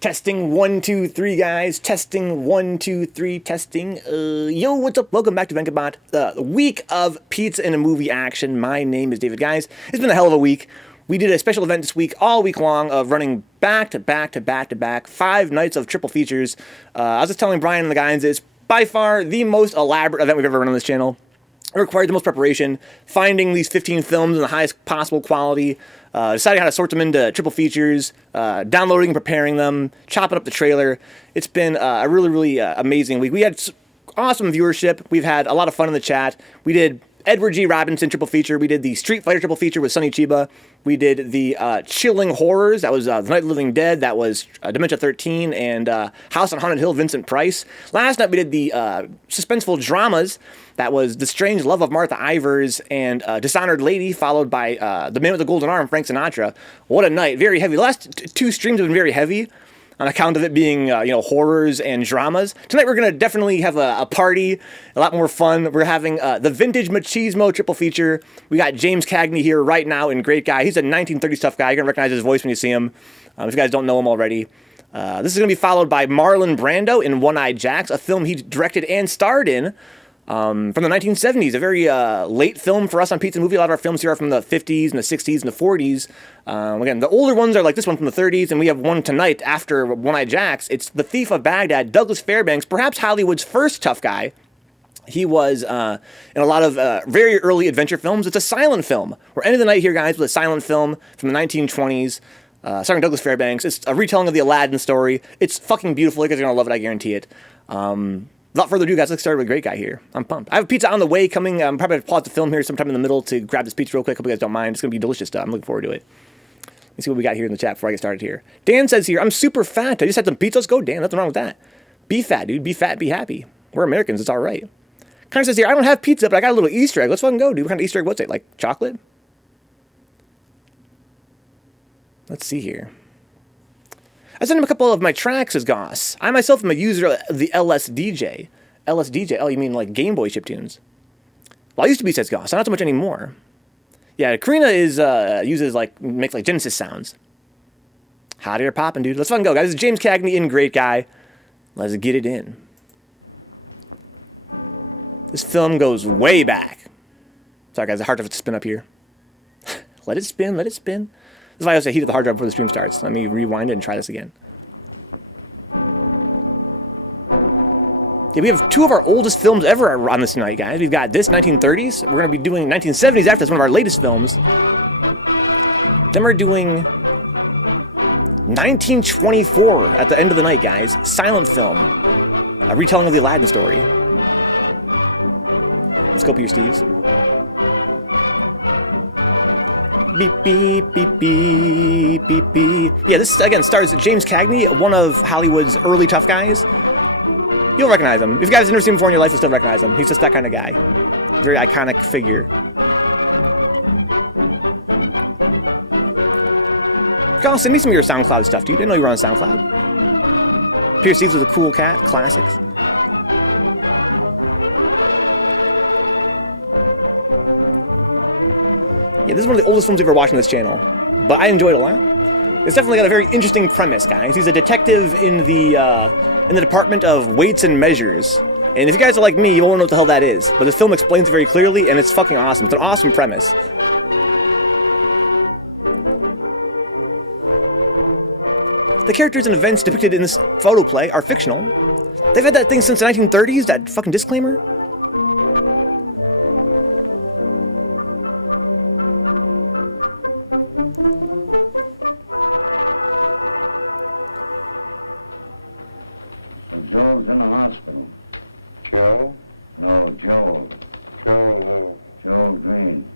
Testing 1, 2, 3, guys. Testing 1, 2, 3. Testing. Yo, what's up? Welcome back to Vencabot. The week of pizza and a movie action. My name is David, guys. It's been a hell of a week. We did a special event this week, all week long, of running back to back to back to back, 5 nights of triple features. I was just telling Brian and the guys, it's by far the most elaborate event we've ever run on this channel. It required the most preparation, finding these 15 films in the highest possible quality, deciding how to sort them into triple features, downloading and preparing them, chopping up the trailer. It's been a really, really amazing week. We had awesome viewership. We've had a lot of fun in the chat. We did Edward G. Robinson triple feature. We did the Street Fighter triple feature with Sonny Chiba. We did the Chilling Horrors. That was The Night of the Living Dead. That was Dementia 13 and House on Haunted Hill, Vincent Price. Last night we did the suspenseful dramas. That was The Strange Love of Martha Ivers and Dishonored Lady, followed by The Man with the Golden Arm, Frank Sinatra. What a night. Very heavy. The last 2 streams have been very heavy on account of it being, horrors and dramas. Tonight we're going to definitely have a party, a lot more fun. We're having the Vintage Machismo triple feature. We got James Cagney here right now, and great guy. He's a 1930s tough guy. You're going to recognize his voice when you see him, if you guys don't know him already. This is going to be followed by Marlon Brando in One-Eyed Jacks, a film he directed and starred in from the 1970s, a very late film for us on Pizza Movie. A lot of our films here are from the 50s and the 60s and the 40s. Again, the older ones are like this one from the 30s, and we have one tonight after One-Eyed Jacks. It's The Thief of Baghdad, Douglas Fairbanks, perhaps Hollywood's first tough guy. He was in a lot of very early adventure films. It's a silent film. We're ending the night here, guys, with a silent film from the 1920s, starring Douglas Fairbanks. It's a retelling of the Aladdin story. It's fucking beautiful. You guys are going to love it, I guarantee it. Without further ado, guys, let's start with a great guy here. I'm pumped. I have a pizza on the way coming. I'm probably going to pause the film here sometime in the middle to grab this pizza real quick. Hope you guys don't mind. It's going to be delicious stuff. I'm looking forward to it. Let's see what we got here in the chat before I get started here. Dan says here, I'm super fat. I just had some pizza. Let's go, Dan. Nothing wrong with that. Be fat, dude. Be fat, be happy. We're Americans. It's all right. Kind of says here, I don't have pizza, but I got a little Easter egg. Let's fucking go, dude. What kind of Easter egg? What's it? Like chocolate? Let's see here. I sent him a couple of my tracks as Goss. I myself am a user of the LSDJ. LSDJ? Oh, you mean like Game Boy chiptunes? Well, I used to be, says Goss. Not so much anymore. Yeah, Karina makes like Genesis sounds. Hot air popping, dude. Let's fucking go, guys. This is James Cagney in, great guy. Let's get it in. This film goes way back. Sorry, guys. The hard drive has to spin up here. Let it spin. Let it spin. This is why I always say heat up the hard drive before the stream starts. Let me rewind it and try this again. Yeah, we have 2 of our oldest films ever on this tonight, guys. We've got this, 1930s. We're going to be doing 1970s after. That's one of our latest films. Then we're doing 1924 at the end of the night, guys. Silent film. A retelling of the Aladdin story. Let's go, Peter Steves. Beep, beep, beep, beep, beep, beep. Yeah, this, again, stars James Cagney, one of Hollywood's early tough guys. You'll recognize him. If you guys have never seen him before in your life, you'll still recognize him. He's just that kind of guy. Very iconic figure. Goss, send me some of your SoundCloud stuff, dude. I didn't know you were on SoundCloud. Peter Steves was a cool cat. Classics. Yeah, this is one of the oldest films we've ever watched on this channel, but I enjoyed it a lot. It's definitely got a very interesting premise, guys. He's a detective in the Department of Weights and Measures, and if you guys are like me, you won't know what the hell that is, but the film explains it very clearly, and it's fucking awesome. It's an awesome premise. The characters and events depicted in this photo play are fictional. They've had that thing since the 1930s, that fucking disclaimer. Joe's in the hospital. Joe? No, Joe. Joe Green.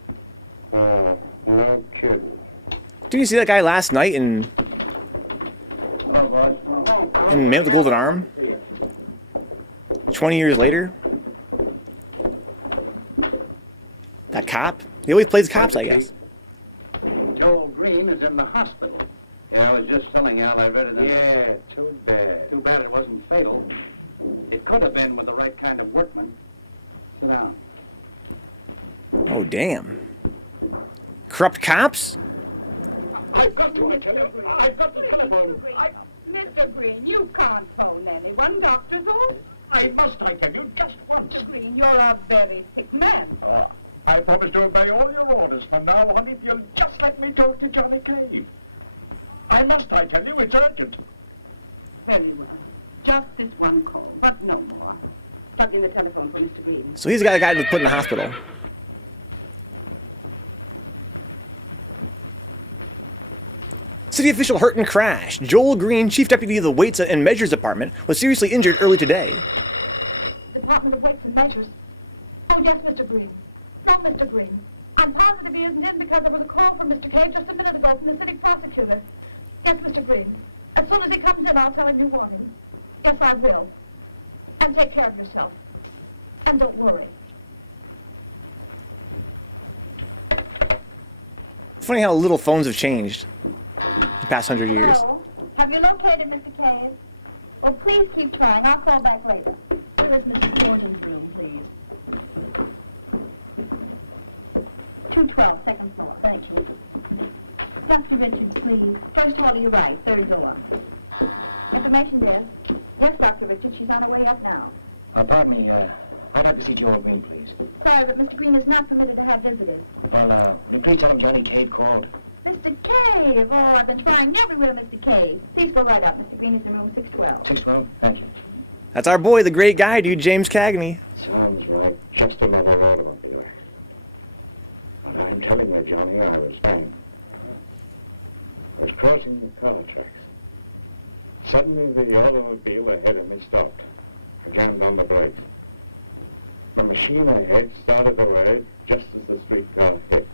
No kidding. Did you see that guy last night in Man with the Golden Arm? 20 years later? That cop? He always plays cops, I guess. Joe Green is in the hospital. Yeah, I was just telling Al I read it. Yeah, too bad. Too bad it wasn't fatal. It could have been with the right kind of workman. Sit down. Oh, damn. Corrupt cops? I've got to tell you. I've got to tell you. Mister, Mr. Green, you can't phone anyone, Dr. Who? I must, I tell you, just once. Mr. Green, you're a very sick man. I promised to obey all your orders, and now, honey, if you'll just let me talk to Johnny Cave. I must, I tell you, it's urgent. Very well. Just this one call, but no more. Plug in the telephone for Mr. Green. So he's got a guy to put in the hospital. City official hurt in crash. Joel Green, chief deputy of the Weights and Measures Department, was seriously injured early today. Department of Weights and Measures. Oh, yes, Mr. Green. No, Mr. Green. I'm positive he isn't in because there was a call from Mr. Cave just a minute ago from the city prosecutor. Yes, Mr. Green. As soon as he comes in, I'll tell him you want him. Yes, I will. And take care of yourself. And don't worry. Funny how little phones have changed the past 100 years. Hello? Have you located Mr. Cave? Well, please keep trying. I'll call back later. Where is Mr. Gordon's room, please? 212, second floor. Thank you. Dr. Richards, please. First hall to your right, third door. Information desk. Yes, Dr. Richards, she's on her way up now. Pardon me, I'd like to see Joel Green, please. Sorry, but Mr. Green is not permitted to have visitors. Well, you please tell him Johnny Cave called. Mr. Cave! Oh, I've been trying everywhere, Mr. Cave. Please go right up. Mr. Green is in room 612. 612? Thank you. That's our boy, the great guy, dude, James Cagney. Sounds right. Just another automobile. And I'm telling you, Johnny, I was fine. I was crossing the car tracks. Suddenly, the automobile ahead of me stopped. I jammed on the brakes. The machine ahead started away just as the streetcar hit.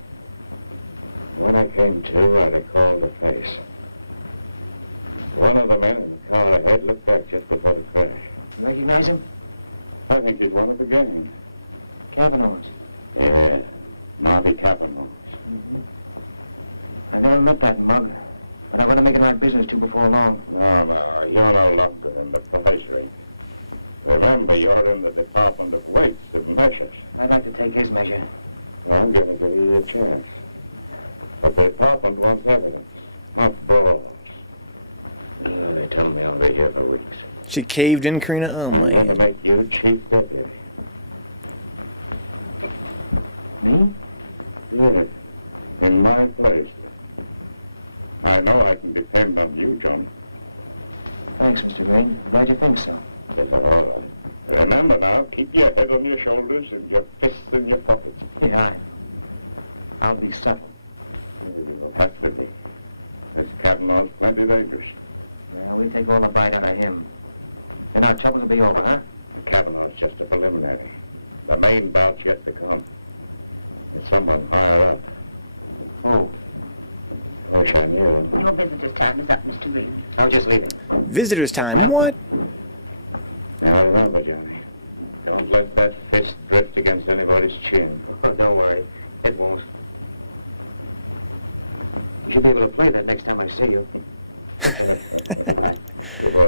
When I came to, I recalled the face. One of the men in the car ahead looked back just before the crash. You recognize him? I think he's one of the gang. Cavanaugh's? Yeah, Nobby Cavanaugh's. I never looked at him, Mother. But I'm going to make it our business to before long. No, you're no longer in the professorate. Remember, you're in the Department of Weights and Measures. I'd like to take his measure. I'll give it a real chance. But the department wants evidence, not brawls. They told me I'll be here for weeks. She caved in, Karina. Oh, my I'm going God. to make you chief deputy. Me? Really? In my place. I know I can depend on you, John. Thanks, Mr. Green. Glad you think so. All right. Remember now, keep your head on your shoulders and your fists in your pockets. Yeah, I'll be stuck. You'll have to be. This Cagney's plenty dangerous. Yeah, we take all the bite out of him. And our trouble will be over, huh? The Cagney's just a preliminary. The main bout's yet to come. It's someone higher up. Who? I wish I knew. Your visitor's time is up, Mr. Green. I'll just leave it. Visitor's time. What? Now remember, Johnny, don't let that fist drift against anybody's chin. Don't worry, it won't. You should be able to play that next time I see you.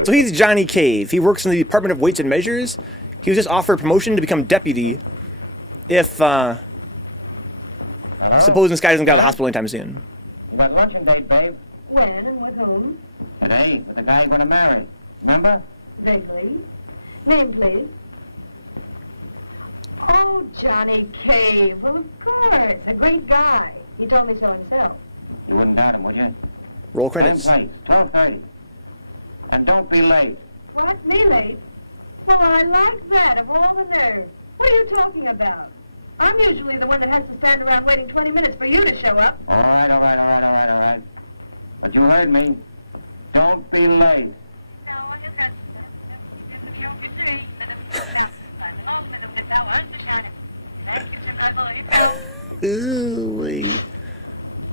So he's Johnny Cave. He works in the Department of Weights and Measures. He was just offered promotion to become deputy if, supposing this guy doesn't get out of the hospital anytime soon. You got luncheon date, babe. When and with whom? Today, with the guy you're going to marry. Remember? Vaguely. Name, please. Oh, Johnny Cave. Well, of course. A great guy. He told me so himself. You wouldn't doubt him, would you? Roll credits. 12:30. And don't be late. What? Me late? Well, I like that, of all the nerve. What are you talking about? I'm usually the one that has to stand around waiting 20 minutes for you to show up. All right. But you heard me. Don't be late. Ooh, wait.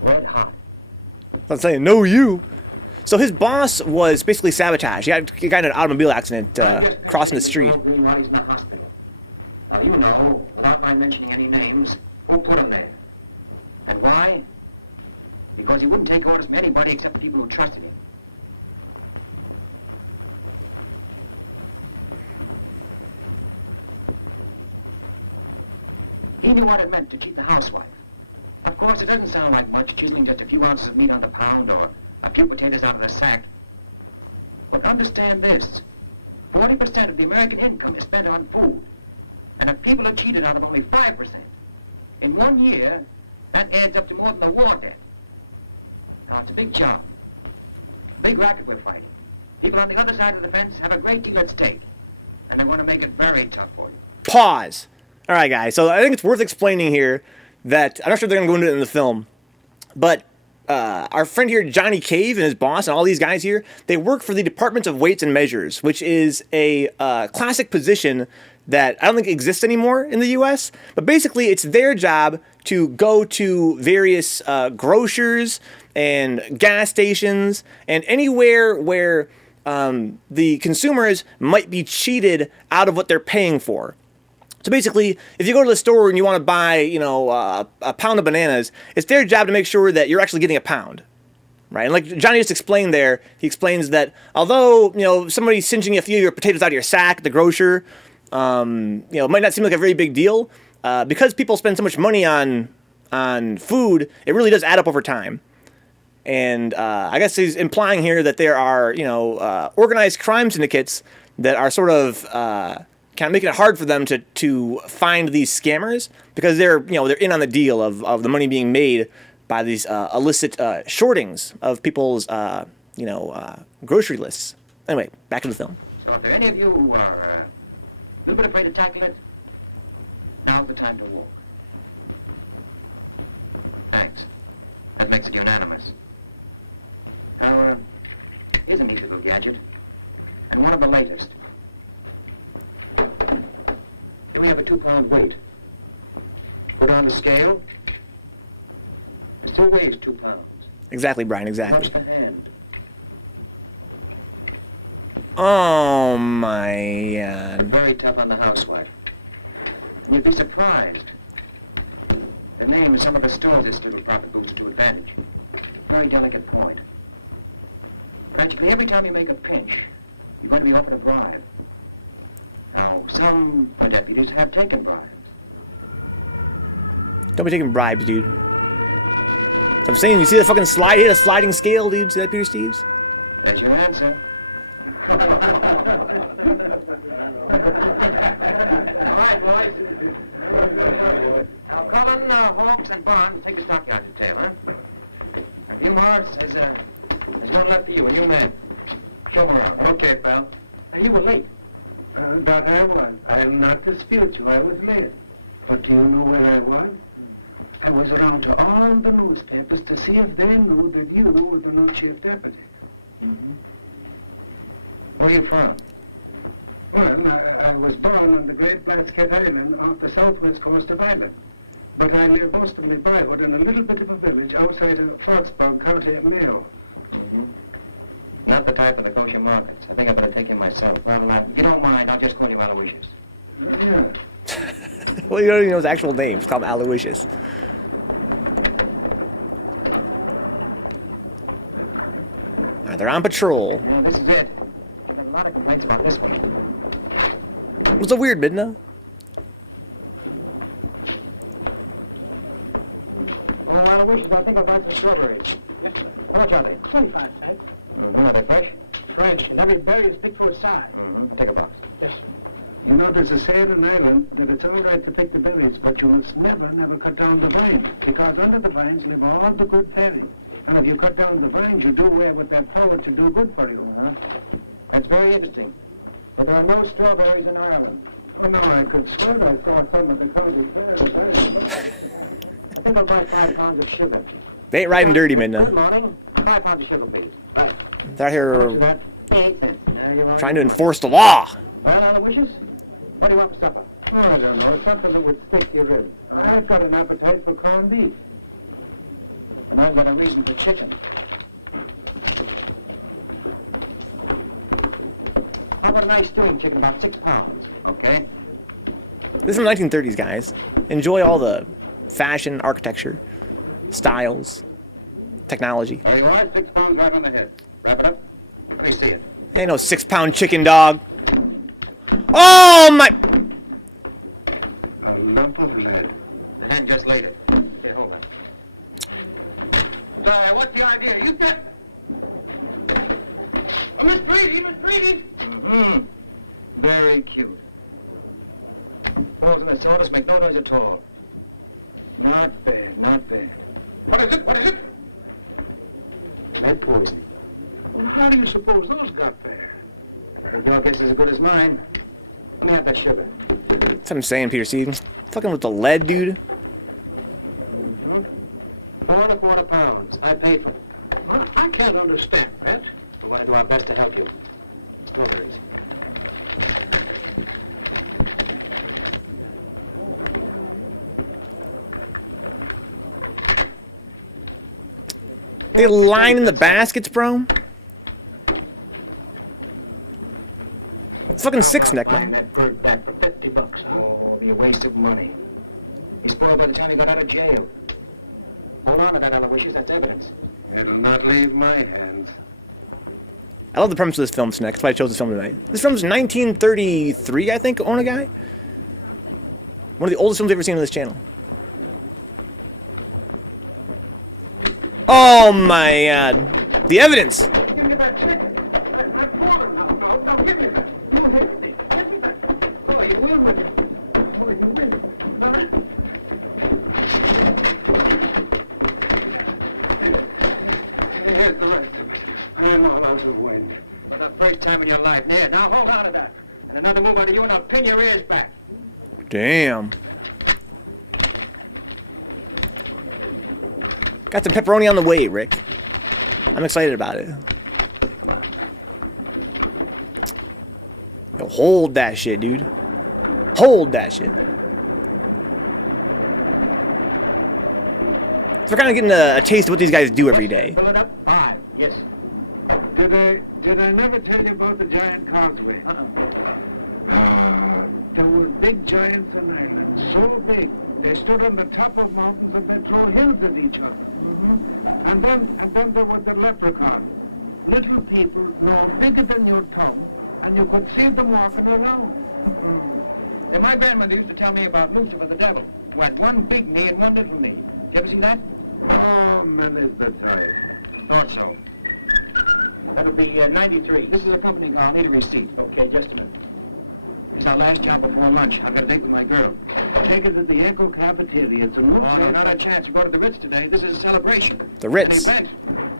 Red hot. I'm saying, no, you. So his boss was basically sabotaged. He got in an automobile accident crossing the street. In the hospital. Now, you know, without my mentioning any names, who put him there. And why? Because he wouldn't take orders from anybody except people who trusted him. He knew what it meant to cheat the housewife. Of course, it doesn't sound like much, chiseling just a few ounces of meat on the pound or a few potatoes out of the sack. But understand this. 40% of the American income is spent on food. And if people are cheated out of only 5%, in 1 year, that adds up to more than the war debt. Now, it's a big job. Big racket we're fighting. People on the other side of the fence have a great deal at stake. And they're going to make it very tough for you. Pause. All right, guys. So I think it's worth explaining here that I'm not sure they're going to go into it in the film, but our friend here, Johnny Cave, and his boss, and all these guys here, they work for the Department of Weights and Measures, which is a classic position that I don't think exists anymore in the U.S. But basically, it's their job to go to various grocers and gas stations and anywhere where the consumers might be cheated out of what they're paying for. So basically, if you go to the store and you want to buy, a pound of bananas, it's their job to make sure that you're actually getting a pound, right? And like Johnny just explained there, he explains that although, somebody's cinching a few of your potatoes out of your sack at the grocer, it might not seem like a very big deal, because people spend so much money on food, it really does add up over time. And I guess he's implying here that there are, organized crime syndicates that are sort of kind of making it hard for them to find these scammers because they're in on the deal of the money being made by these illicit shortings of people's grocery lists. Anyway, back to the film. So if any of you are a little bit afraid to tackle it, now's the time to walk. Thanks. That makes it unanimous. Here's a neat little gadget, and one of the latest. Here we have a 2-pound weight. Put on the scale. It still weighs 2 pounds. Exactly, Brian, exactly. Touch the hand. Oh, my God. Very tough on the housewife. You'd be surprised. The name of some of the stores this little profit booster to advantage. Very delicate point. Practically every time you make a pinch, you're going to be offered a bribe. Now, some deputies have taken bribes. Don't be taking bribes, dude. I'm saying, you see that fucking slide? Hit a sliding scale, dude. See that, Peter Steves? There's your answer. All right, boys. Now, Cullen, Holmes, and Bond, take the stockyard to Taylor. You, Morris, there's one left for you, a new man. Show me out. Okay, pal. Now, you were late. But I was. I will not dispute you. I was late. But do you know where I was? I was around to all the newspapers to see if they knew that you were the new chief deputy. Mm-hmm. Where are you from? Well, I was born on the Great Blasket Island off the southwest coast of Ireland. But I lived most of my boyhood in a little bit of a village outside of Foxborough, County of Mayo. Mm-hmm. Not the type of the kosher markets. I think I better take him myself. If you don't mind, I'll just call you Aloysius. Yeah. Well, you don't even know his actual name. It's called Aloysius. All right, they're on patrol. Well, this is it. I've had a lot of complaints about this one. What's so weird, Midna? Well, Aloysius, I think I'll buy some strawberries. How much are they? 25 cents. Are they fresh? Fresh, and every berry is picked for a size. Mm-hmm. Take a box. Yes, sir. You know, there's a saying in Ireland that it's all right to pick the berries, but you must never cut down the vines, because under the vines live all the good fairies. And if you cut down the vines, you do away with their power to do good for you, huh? That's very interesting. But there are no strawberries in Ireland. Oh, no, I could swear I saw some of the county fairies. I think I'll buy 5 pounds of sugar. They ain't riding dirty, Good Midna. morning. 5 pounds of sugar, please. They're out here That 8 cents. There you are. trying to enforce the law. Well, Aloysius, what do you want for supper? I don't know, something with sticky ribs. I've got an appetite for corned beef. And I've got a reason for chicken. How about a nice stewing chicken, about 6 pounds? Okay. This is the 1930s, guys. Enjoy all the fashion, architecture, styles, technology. There you are, 6 pounds right on the head. Wrap it up. Let me see it. Ain't no 6-pound chicken, dog. Oh, my... A lump of lead. The hand just laid it. Here, hold it. What's the idea? You got... Miss Breen, He was treated. Mm-hmm. Very cute. Balls in the sodas make no noise at all. Not bad, not bad. What is it? What is it? Apples. Well, how do you suppose those got there? Your place is as good as mine. Let me have that sugar. That's what I'm saying, Peter Stevens. Fucking with the lead, dude. Mm-hmm. 4 pounds. I paid for them. Well, I can't understand that. We're going to do our best to help you. Strawberries. They line in the baskets, bro. It's fucking six neck, Buying man. that bird back for $50. Oh, you wasted money. He spoiled by the time he got out of jail. Hold on to that, Aloysius. That's evidence. It'll not leave my hands. I love the premise of this film, Snack. That's why I chose this film tonight. This film's 1933, I think, on a guy. One of the oldest films I've ever seen on this channel. Oh my god. The evidence! Give me that chicken. No, give me that. You hit me. Give me that. Oh, you will with it. Oh, you will. Here's the rest of it. I know how to win. For the first time in your life. Yeah, now hold on to that. And another move out of you and I'll pin your ears back. Damn. Got some pepperoni on the way, Rick. I'm excited about it. Yo, hold that shit, dude. Hold that shit. So we're kind of getting a taste of what these guys do every day. Pull it up. 5. Yes. Did I never tell you about the giant causeway? There were big giants in Ireland, so big, they stood on the top of mountains and they throw hills at each other. And then there was the leprechaun. Little people who were bigger than your thumb, and you could see them walking around. And my grandmother used to tell me about Lucifer the devil, who had one big knee and one little knee. You ever seen that? Oh, man, is the time. Thought so. That would be 93. This is a company car. I need a receipt. Okay, just a minute. It's our last job before lunch. I've got a date with my girl. Take it to the Echo cafeteria. It's a Oh, room not a chance. We're going to the Ritz today. This is a celebration. The Ritz. Hey, Ben.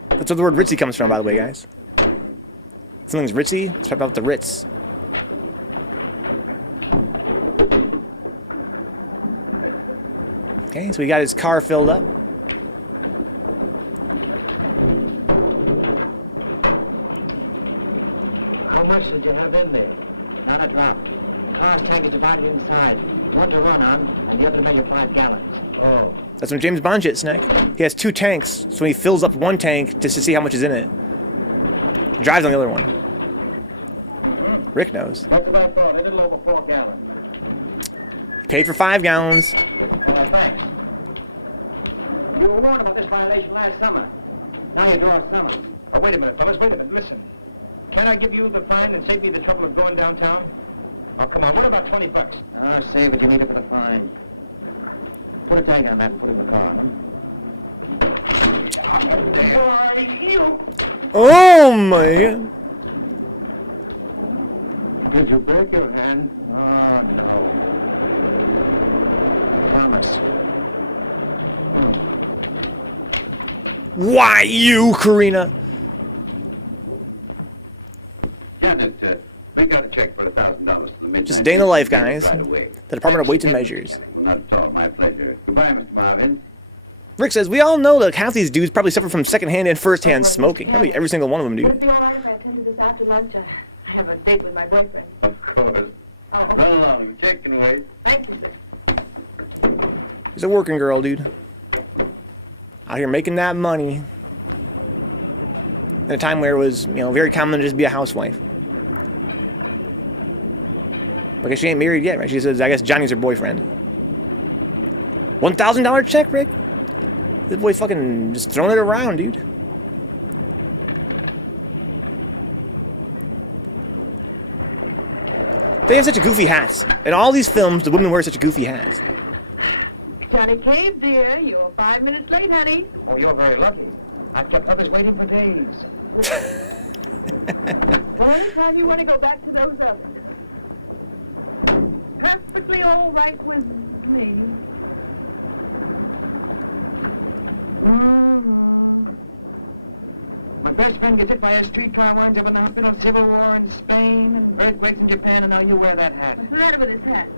That's where the word ritzy comes from, by the way, guys. Something's ritzy, let's talk about the Ritz. Okay, so we got his car filled up. How much did you have in there? Not a drop. The car's tank is divided inside. 1 to 1 on, and the other 5 gallons. Oh. That's when James Bond shit, Snack. He has 2 tanks, so he fills up one tank just to see how much is in it. He drives on the other one. Rick knows. What's about 4? A little over 4 gallons. Paid for 5 gallons. Thanks. You were warned about this violation last summer. Now you draw a summons. Oh, wait a minute, fellas, wait a minute. Listen. Can I give you the fine and save you the trouble of going downtown? Oh, come on, what about $20? Ah, save it, you need it for the fine. Put a tag on that and put it in the car. Oh my. Did you break your hand? Oh, no. Promise. Why you, Karina? Janet, we got a check for $1,000 to the Midnight. Just a day in the life, guys. Right away. The Department of Weights and Measures. Not at all, my pleasure. Goodbye, Mr. Marvin. Rick says, we all know that half these dudes probably suffer from secondhand and firsthand smoking. Probably every single one of them, Would dude. it be all right if I attended this after lunch? I have a date with my boyfriend. Of course. Oh, Go okay. along, check away. Thank you, sir. He's a working girl, dude. Out here making that money. In a time where it was, very common to just be a housewife. Because she ain't married yet, right? She says, I guess Johnny's her boyfriend. $1,000 check, Rick? This boy fucking just throwing it around, dude. They have such goofy hats. In all these films, the women wear such goofy hats. Johnny Cave, dear, you are 5 minutes late, honey. Oh, you're very lucky. I've kept others waiting for days. Well, anytime you want to go back to those others. Perfectly all right with me. My best friend gets hit by a streetcar, runs up in the hospital, civil war in Spain, and earthquakes in Japan, and now you wear that hat. What's the matter with his hat?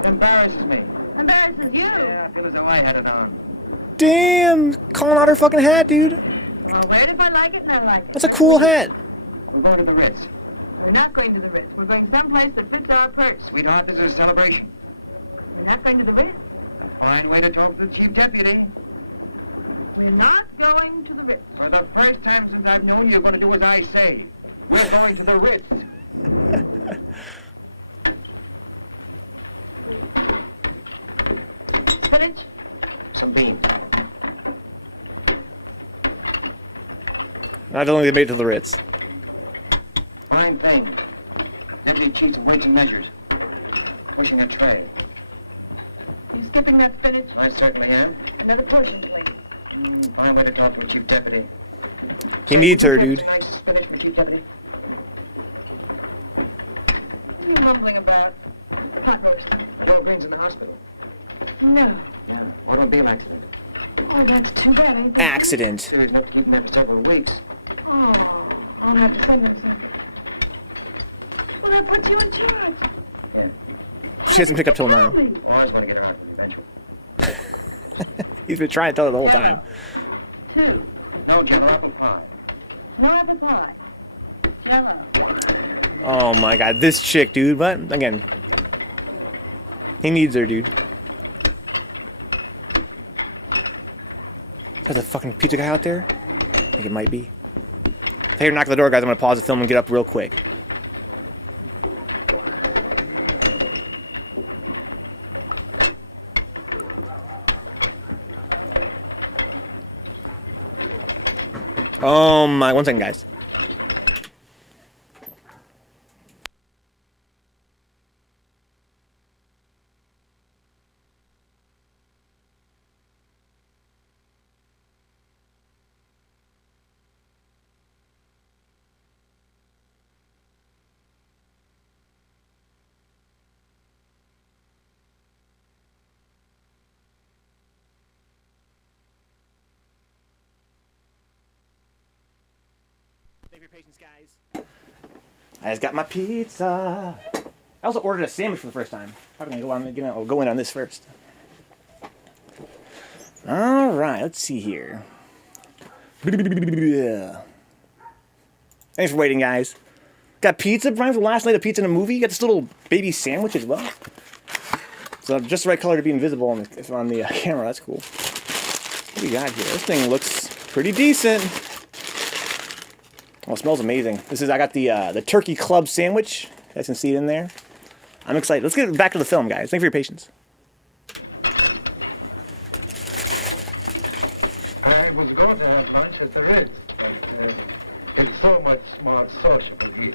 It embarrasses me. Embarrasses you. Yeah, I feel as though I had it on. Damn, calling out her fucking hat, dude. Well, wait if I like it and I like it. That's a cool hat. We're going to the Ritz. We're not going to the Ritz. We're going someplace that fits our purse. Sweetheart, this is a celebration. We're not going to the Ritz. A fine way to talk to the chief deputy. We're not going to the Ritz. For the first time since I've known you, you're going to do as I say. We're going to the Ritz. Spinach? Some beans. I don't think they made it to the Ritz. Fine thing. Deputy chiefs of weights and measures. Pushing a tray. You skipping that spinach? I certainly am. Another portion, please. Fine way to talk to a chief deputy. He needs her, dude. Nice spinach for chief deputy. What are you mumbling about? Hot roasting. Joe Green's in the hospital. No. Yeah. Automobile accident. Oh, that's too bad, ain't it? Accident. Serious enough to keep him there for several weeks. Oh, I'll have to sing this. Well, that puts you in charge. Yeah. She hasn't picked up till now. Well, I was going to get her out eventually. He's been trying to tell her the whole time. Two. No, Jim, apple pie. No apple pie. Jello. Oh my god, this chick, dude. But again, he needs her, dude. Is that the fucking pizza guy out there? I think it might be. If I hear a knock at the door, guys, I'm gonna pause the film and get up real quick. Oh my, 1 second, guys. Thank you for your patience, guys. I just got my pizza. I also ordered a sandwich for the first time. Probably gonna go in on this first. All right, let's see here. Thanks for waiting, guys. Got pizza, Brian, for the last night of pizza in a movie. Got this little baby sandwich as well. So just the right color to be invisible on the camera. That's cool. What do we got here? This thing looks pretty decent. Oh, it smells amazing. I got the turkey club sandwich. You guys can see it in there. I'm excited. Let's get back to the film, guys. Thank you for your patience. I was going to have lunch at the Ritz, but it's so much more sociable here.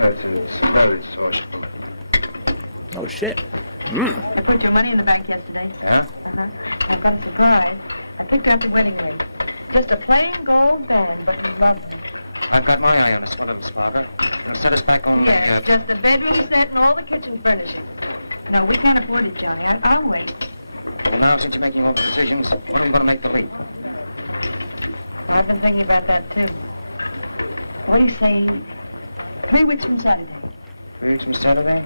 It's very sociable. Oh, shit. I put your money in the bank yesterday. Yeah? Uh-huh. I got surprised. I picked out the wedding ring. Just a plain gold band, but lovely. I've got my eye on this one of us, Father. Now set us back on Yes, just the bedroom set and all the kitchen furnishings. No, we can't afford it, Johnny. I'll wait. And now, since you're making all the decisions, when are you going to make the leap? I've been thinking about that, too. What do you say? 3 weeks from Saturday. 3 weeks from Saturday?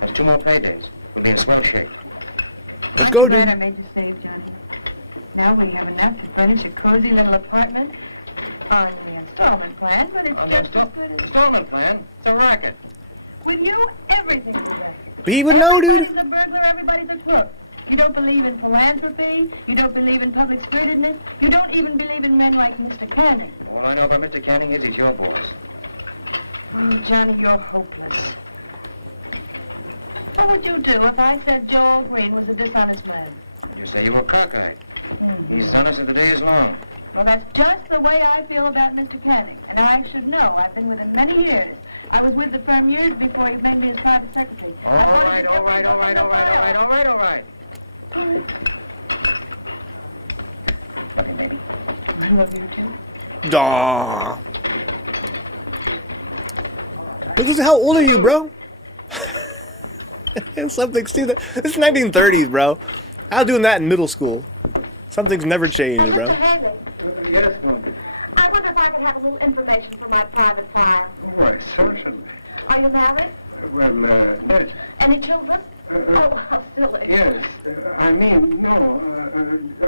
That's 2 more pay days. We'll be in swell shape. Let's go, dude. I made you save, Johnny. Now we have enough to furnish a cozy little apartment on the installment plan, but it's just as good as... Installment plan? It's a racket. With you, everything's a racket. But he would know, dude. Everybody's a burglar, everybody's a crook. You don't believe in philanthropy. You don't believe in public-spiritedness. You don't even believe in men like Mr. Cagney. All I know about Mr. Canning is he's your boss. Oh, Johnny, you're hopeless. What would you do if I said Joel Green was a dishonest man? You say you were cockeyed. He's honest as the day is long. Well, that's just the way I feel about Mr. Cagney. And I should know. I've been with him many years. I was with the firm years before he made me his private secretary. All right. I love you, too. Daw. How old are you, bro? Something, see that? This is 1930s, bro. I was doing that in middle school. Something's never changed, bro. Mr. Haley, Yes, Mother. I wonder if I could have a little information for my private file. Why, certainly. Are you married? Well, yes. Any children? Oh, how silly. Yes. I mean, no.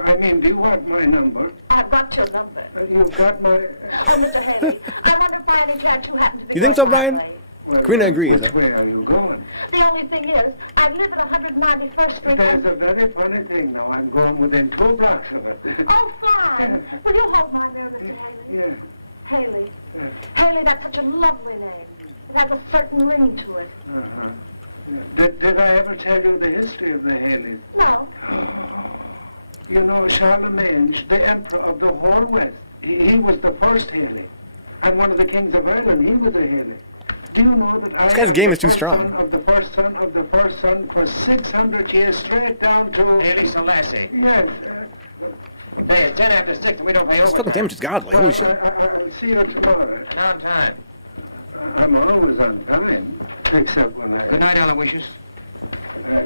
I mean, do you want my number? I've got your number. You've got my... Oh, Mr. Haley, I wonder if by any chance you happen to be... You think so, Brian? that way. Well, Karina agrees. Which way are you going? The only thing is, I live at 191st Street. There's a very funny thing now. I'm going within 2 blocks of it. Oh, fine. Will you hold my mirror, Mr. Haley? Yeah. Haley. Haley, that's such a lovely name. It has a certain ring to it. Uh-huh. Did I ever tell you the history of the Haleys? No. You know, Charlemagne, the emperor of the whole West, he was the first Haley. And one of the kings of Ireland, he was a Haley. Do you know that This guy's game is too strong. Of the first son for 600 years straight down to... Haile Selassie. Yes. Hey, 10 after 6, we don't pay This fucking damage is godly. Holy shit. I'll see you tomorrow. On time. I'm always on time, except when I... Good night, Aloysius.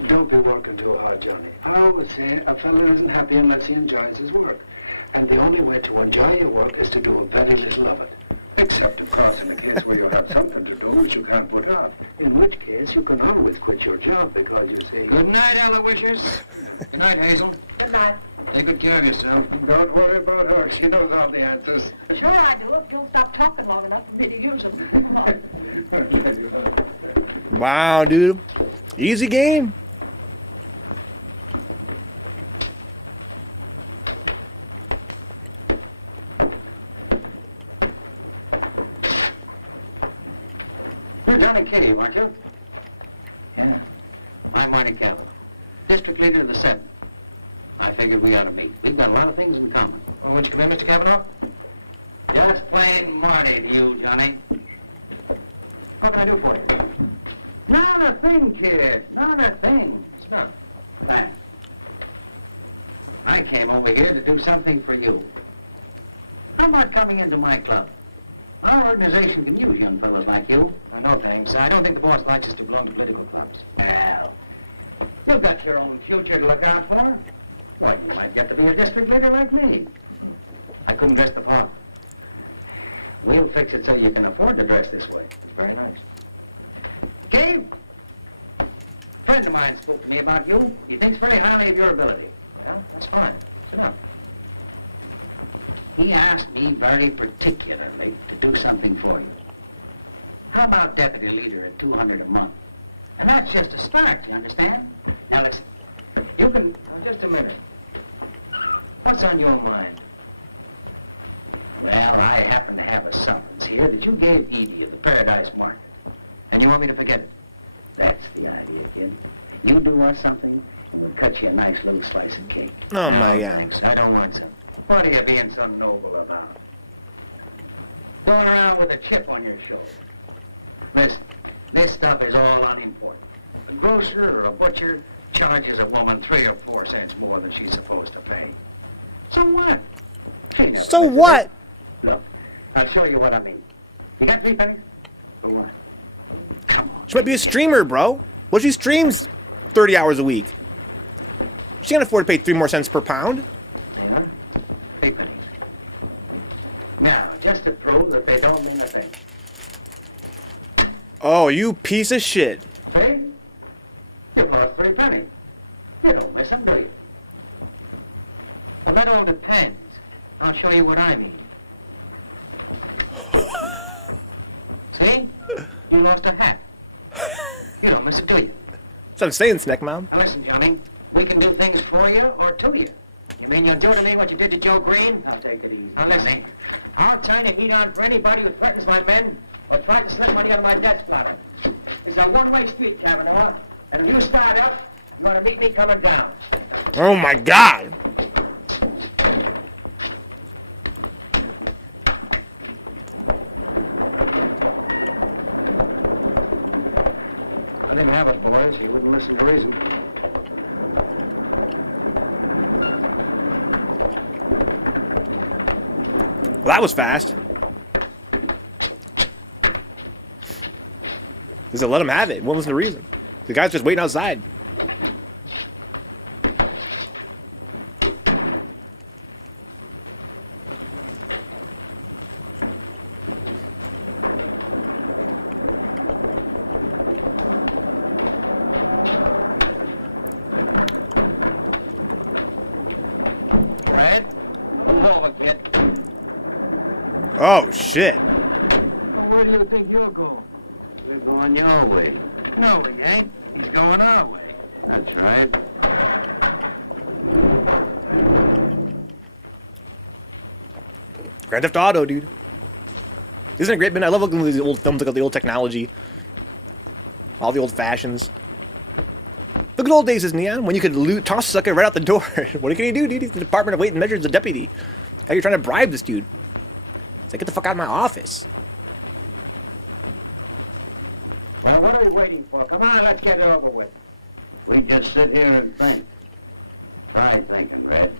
Don't be working too hard, Johnny. I always say a fellow isn't happy unless he enjoys his work. And the only way to enjoy your work is to do a very little of it. Except, of course, in the case where you have something to do which you can't put off. In which case, you can always quit your job because you say... Good night, Aloysius. Good night, Hazel. Good night. Take good care of yourself. Don't worry about her. She knows all the answers. Sure I do, if you'll stop talking long enough for me to use them. Wow, dude. Easy game. You're Johnny Kitty, aren't you? Yeah. I'm Marty Cagney, district leader of the 7th. I figured we ought to meet. We've got a lot of things in common. Well, what'd you come in, Mr. Cavanaugh? Just plain Marty to you, Johnny. What can I do for you? Not a thing, kid. Not a thing. It's not. Thanks. I came over here to do something for you. I'm not coming into my club. Our organization can use young fellows like you. No thanks. I don't think the boss likes us to belong to political clubs. Well, you've got your own future to look out for. Well, you might get to be a district leader like me. I couldn't dress the part. We'll fix it so you can afford to dress this way. It's very nice. Gabe? A friend of mine spoke to me about you. He thinks very highly of your ability. Well, that's fine. That's enough. He asked me very particularly to do something for you. How about deputy leader at $200 a month? And that's just a start, you understand? Now listen, you can, just a minute. What's on your mind? Well, I happen to have a summons here that you gave Edie of the Paradise Market. And you want me to forget it? That's the idea, kid. You do us something, and we'll cut you a nice little slice of cake. Oh, my God. Thanks. I don't want some. What are you being so noble about? Going around with a chip on your shoulder. Listen, this stuff is all unimportant. A grocer or a butcher charges a woman 3 or 4 cents more than she's supposed to pay. So what? So what? Look, I'll show you what I mean. You got 3 pennies? For what? Come on. She might be a streamer, bro. Well, she streams 30 hours a week. She can't afford to pay 3 more cents per pound. Hang on. 3 pennies. Now, just to prove that they don't mean a thing. Oh, you piece of shit. See? You lost 3 pennies. You don't miss them, do you? Well, that all depends. I'll show you what I mean. See? You lost a hat. You don't miss it, do you? That's what I'm saying, Snack Mom. Now listen, Johnny. We can do things for you or to you. You mean you'll do to me what you did to Joe Green? I'll take it easy. Now listen. I'll turn your heat on for anybody who threatens my men or tries to slip money up my desk ladder. It's a one-way street, Cavanaugh. And if you start up, you're going to meet me coming down. Oh, my God. I didn't have it, boys. You wouldn't listen to reason. Well, that was fast. Just let him have it. Won't listen to reason. The guy's just waiting outside. Red, come over, kid. Oh, shit. Where do you think you're going? We're going your way. No, he ain't. He's going our way. That's right. Grand Theft Auto, dude. Isn't it great, man? I love looking at these old films, like the old technology. All the old fashions. Look at old days as Neon, when you could loot, toss a sucker right out the door. What can you do, dude? He's the Department of Weight and Measures, a deputy. How you trying to bribe this dude? It's like, get the fuck out of my office. Well, what are we waiting for? Come on, let's get it over with. We just sit here and think. Try thinking, Red.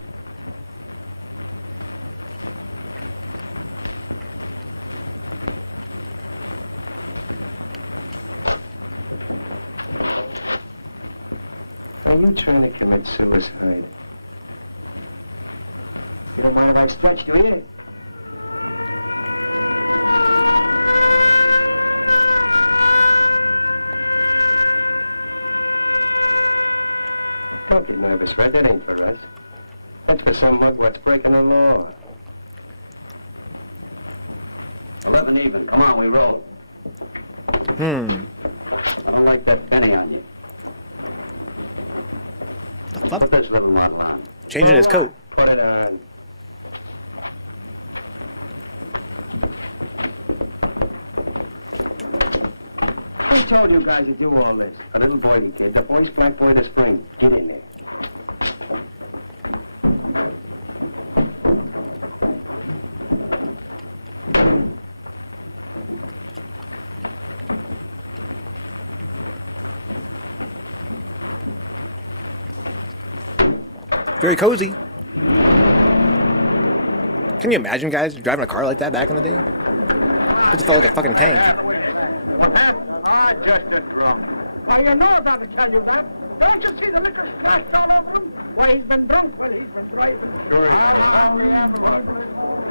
Are you trying to commit suicide? You don't mind that stretch, do you? Don't get nervous, Red. That ain't for us. That's for some what's breaking the law. 11 even. Come on, we roll. Hmm. I don't like that penny on you. The Put fuck? this little model on. Changing his coat. Put it on. Who told you guys to do all this? A little birdie, kid. The voice back by the spring. Get in there. Very cozy. Can you imagine, guys, driving a car like that back in the day? It felt like a fucking tank. Ah, just a drum. Now, you know about to tell you that. Don't you see the liquor splashed all over him? Well, he's been drunk, but he's been driving. Sure. I don't remember.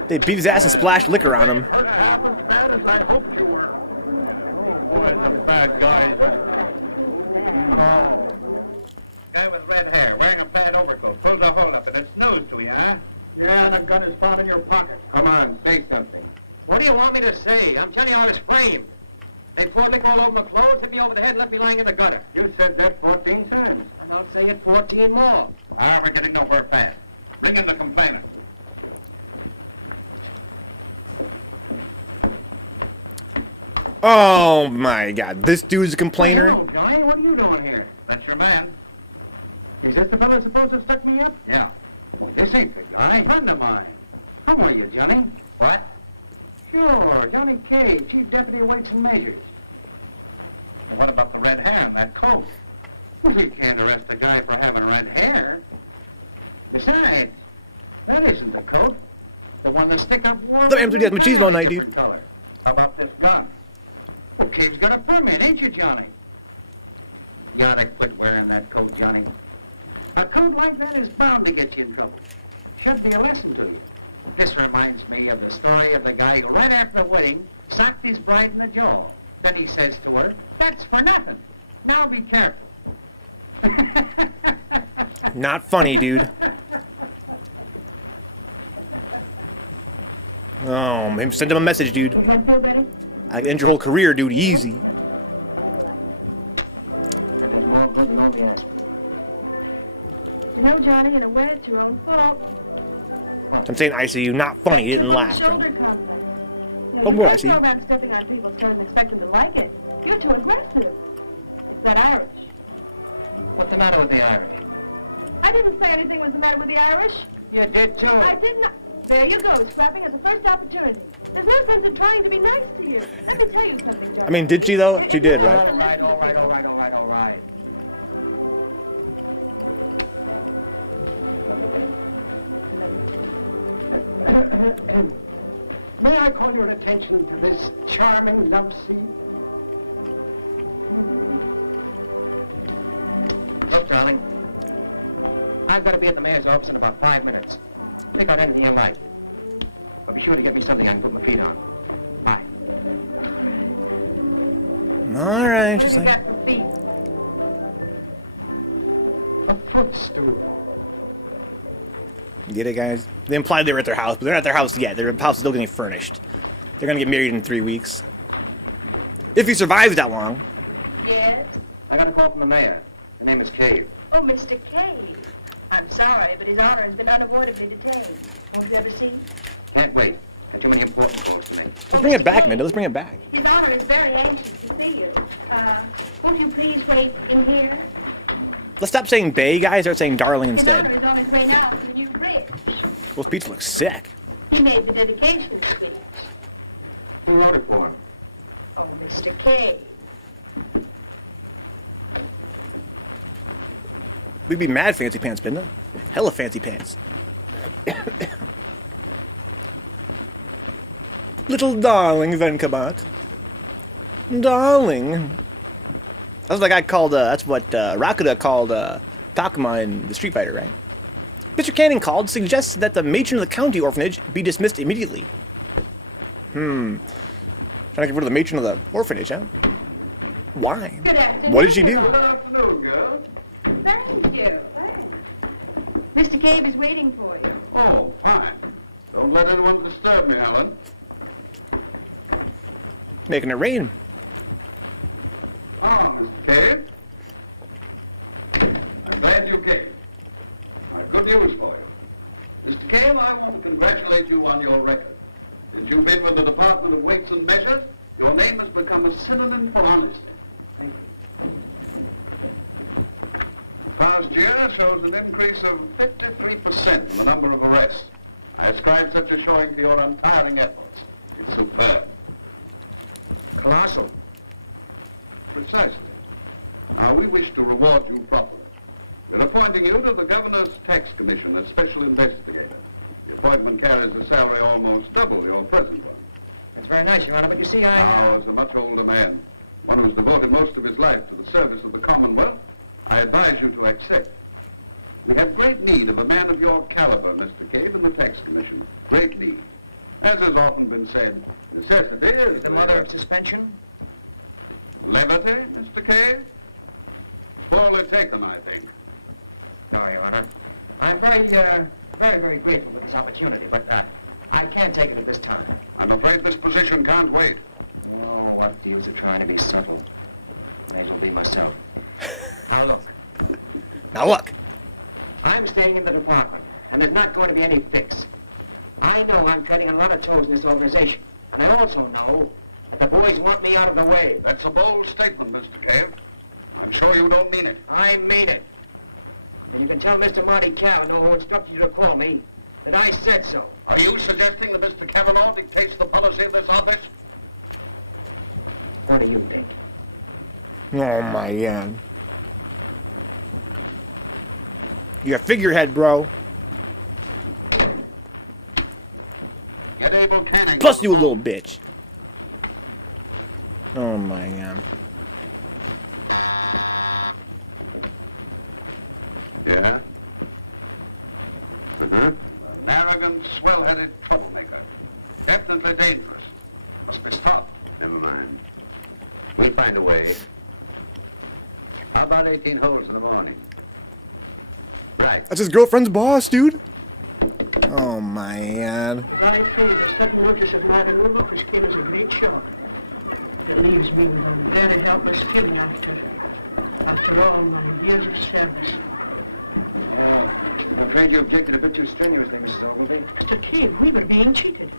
They beat his ass and splashed liquor on him. Could have happened as bad as I hoped you were. Boy, some bad guys. Guy with red hair, wearing a bad overcoat, pulls a hole up, and it's news to you, huh? Yeah, the gun is found in your pocket. Come on, say something. What do you want me to say? I'm telling you on his frame. They poured liquor all over my clothes, hit me over the head, left me lying in the gutter. You said that 14 times. And I'll say it 14 more. Ah, we're getting nowhere fast. Bring in the complainant. Oh my god, this dude's a complainer. Oh, Johnny, what are you doing here? That's your man. Is this the fellow supposed to have stuck me up? Yeah. Oh, this ain't the guy. Friend of mine. How are you, Johnny? What? Sure, Johnny K., Chief Deputy of Weights and Measures. What about the red hair and that coat? Well, you can't arrest a guy for having red hair. Besides, that isn't the coat. The one the stick-up wore. Look, M3D has machismo night, dude. Different color. How about this gun? Well, King's got a permit, ain't you, Johnny? You ought to quit wearing that coat, Johnny. A coat like that is bound to get you in trouble. Should be a lesson to you. This reminds me of the story of the guy who, right after the wedding, socked his bride in the jaw. Then he says to her, "That's for nothing. Now be careful." Not funny, dude. Oh, maybe send him a message, dude. I can end your whole career, dude. Easy. You know, Johnny, in a way, it's your own fault. I'm saying ICU, not funny. He didn't laugh, bro. Shoulder contact. Oh, boy, I see. You can't go around stepping on people's toes and expect them to like it. You're too aggressive. It's not Irish. What's the matter with the Irish? I didn't say anything was the matter with the Irish. You did too. I did not. There you go, scrapping as a first opportunity. There's no sense in trying to be nice to you. Let me tell you something, Johnny. I mean, did she, though? She did, right? All right, all right, all right, all right, all right. May I call your attention to this charming love scene? Look, darling. I've got to be at the mayor's office in about 5 minutes. Pick out anything you like. But be sure to get me something I can put my feet on. Bye. All right, just like. A footstool. Get it, guys? They implied they were at their house, but they're not at their house yet. Their house is still getting furnished. They're gonna get married in 3 weeks. If he survives that long. Yes? I got a call from the mayor. Her name is Cave. Oh, Mr. Cave. I'm sorry, but His Honor has been unavoidably detained. Won't you ever see? Can't wait. Got too many important calls to make. Let's bring it back, Minda. Let's bring it back. His Honor is very anxious to see you. Won't you please wait in here? Let's stop saying bae, guys. Start saying darling His instead. Honor is on his way now to the new bridge. Those pizza looks sick. He made the dedication speech. Who wrote it for him? Oh, Mr. Cave. We'd be mad fancy pants, Minda. Hella fancy pants. Little darling Vencabot. Darling. That's what the guy called, that's what Rakuda called Takuma in the Street Fighter, right? Mr. Canning called, suggests that the matron of the county orphanage be dismissed immediately. Trying to get rid of the matron of the orphanage, huh? Why? What did she do? Thank you. Mr. Cave is waiting for you. Oh, fine. Don't let anyone disturb me, Helen. Making it rain. Oh, Mr. Cave. I'm glad you came. I've good news for you. Mr. Cave, I want to congratulate you on your record. Since you've been with the Department of Weights and Measures, your name has become a synonym for honesty. Thank you. The past year shows an increase of 53% in the number of arrests. I ascribe such a showing to your untiring efforts. It's superb. Colossal. Precisely. Now, we wish to reward you properly. We're appointing you to the Governor's Tax Commission as Special Investigator. The appointment carries a salary almost double your present one. That's very nice, Your Honor, but you see, Now, as a much older man, one who's devoted most of his life to the service of the Commonwealth, I advise you to accept. We have great need of a man of your caliber, Mr. Cave, in the Tax Commission. Great need. As has often been said, necessity is the mother of suspension. Levity, Mr. Cave? Poorly taken, I think. No, Your Honor. I'm very grateful for this opportunity, but I can't take it at this time. I'm afraid this position can't wait. Oh, what use of trying to be subtle? May as well be myself. Now look. Now look. I'm staying in the department, and there's not going to be any fix. I know I'm treading on a lot of toes in this organization, and I also know that the boys want me out of the way. That's a bold statement, Mr. Cave. I'm sure you don't mean it. I mean it. And you can tell Mr. Monty Cavanaugh, who instructed you to call me, that I said so. Are you suggesting that Mr. Cavanaugh dictates the policy of this office? What do you think? Oh my god. You're a figurehead, bro. Get Abel Canning. Plus you a little bitch. Oh my god. Yeah? An arrogant, swell-headed troublemaker. Definitely dangerous. Must be stopped. Never mind. We'll find a way. How about 18 holes in the morning? Right. That's his girlfriend's boss, dude. Oh my god. I feel the step of which is a private room, which came as a great shock. It leaves me with a very doubtless feeling after all my years of service. Oh, I'm afraid you objected a bit too strenuously, Mrs. Ogilvy. Mr. Cave, we were being cheated.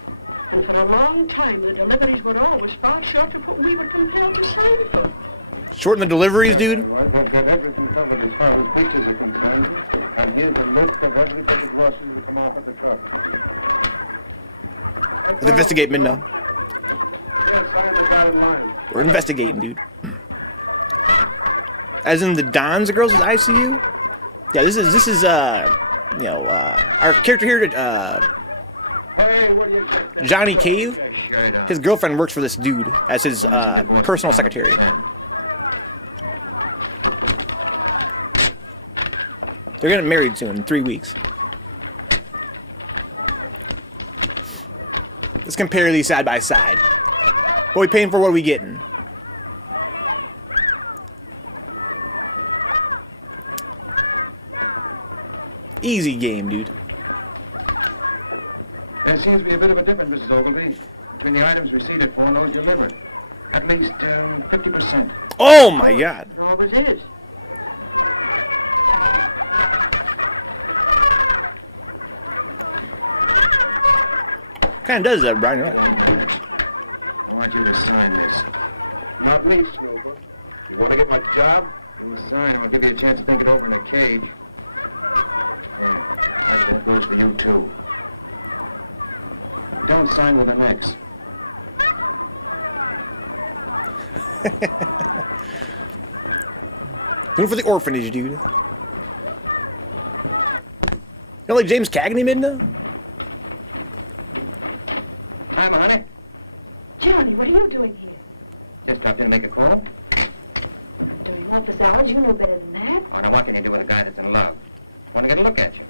And for a long time, the deliveries were always far short of what we were compelled to sign for. Shorten the deliveries, dude. Well, we'll get everything covered as far as breaches are concerned, and here's a note from every big lawsuit to come off at the top. Let's investigate Minna. Yes, sign the bottom line. We're investigating, dude. As in the Don's girls' ICU? Yeah, this is you know, our character here, Johnny Cave. His girlfriend works for this dude as his personal secretary. They're getting married soon, in 3 weeks. Let's compare these side by side. What are we paying for? What are we getting? Easy game, dude. There seems to be a bit of a difference, Mrs. Ogilvy, between the items received for and those delivered. At least 50%. Oh my god. What was his? Kind of does that, Brian. You're right. I want you to sign this. Not me, Snowball. You want to get my job? You sign. I'll give you a chance to think it over in a cage. And that goes to you, too. Don't sign with an X. Doing for the orphanage, dude. You know, like James Cagney made now? Hi, honey. Johnny, what are you doing here? Just stopped in to make a call. Do you want the hours? You know better than that. I know what can you do with a guy that's in love. Want to get a look at you.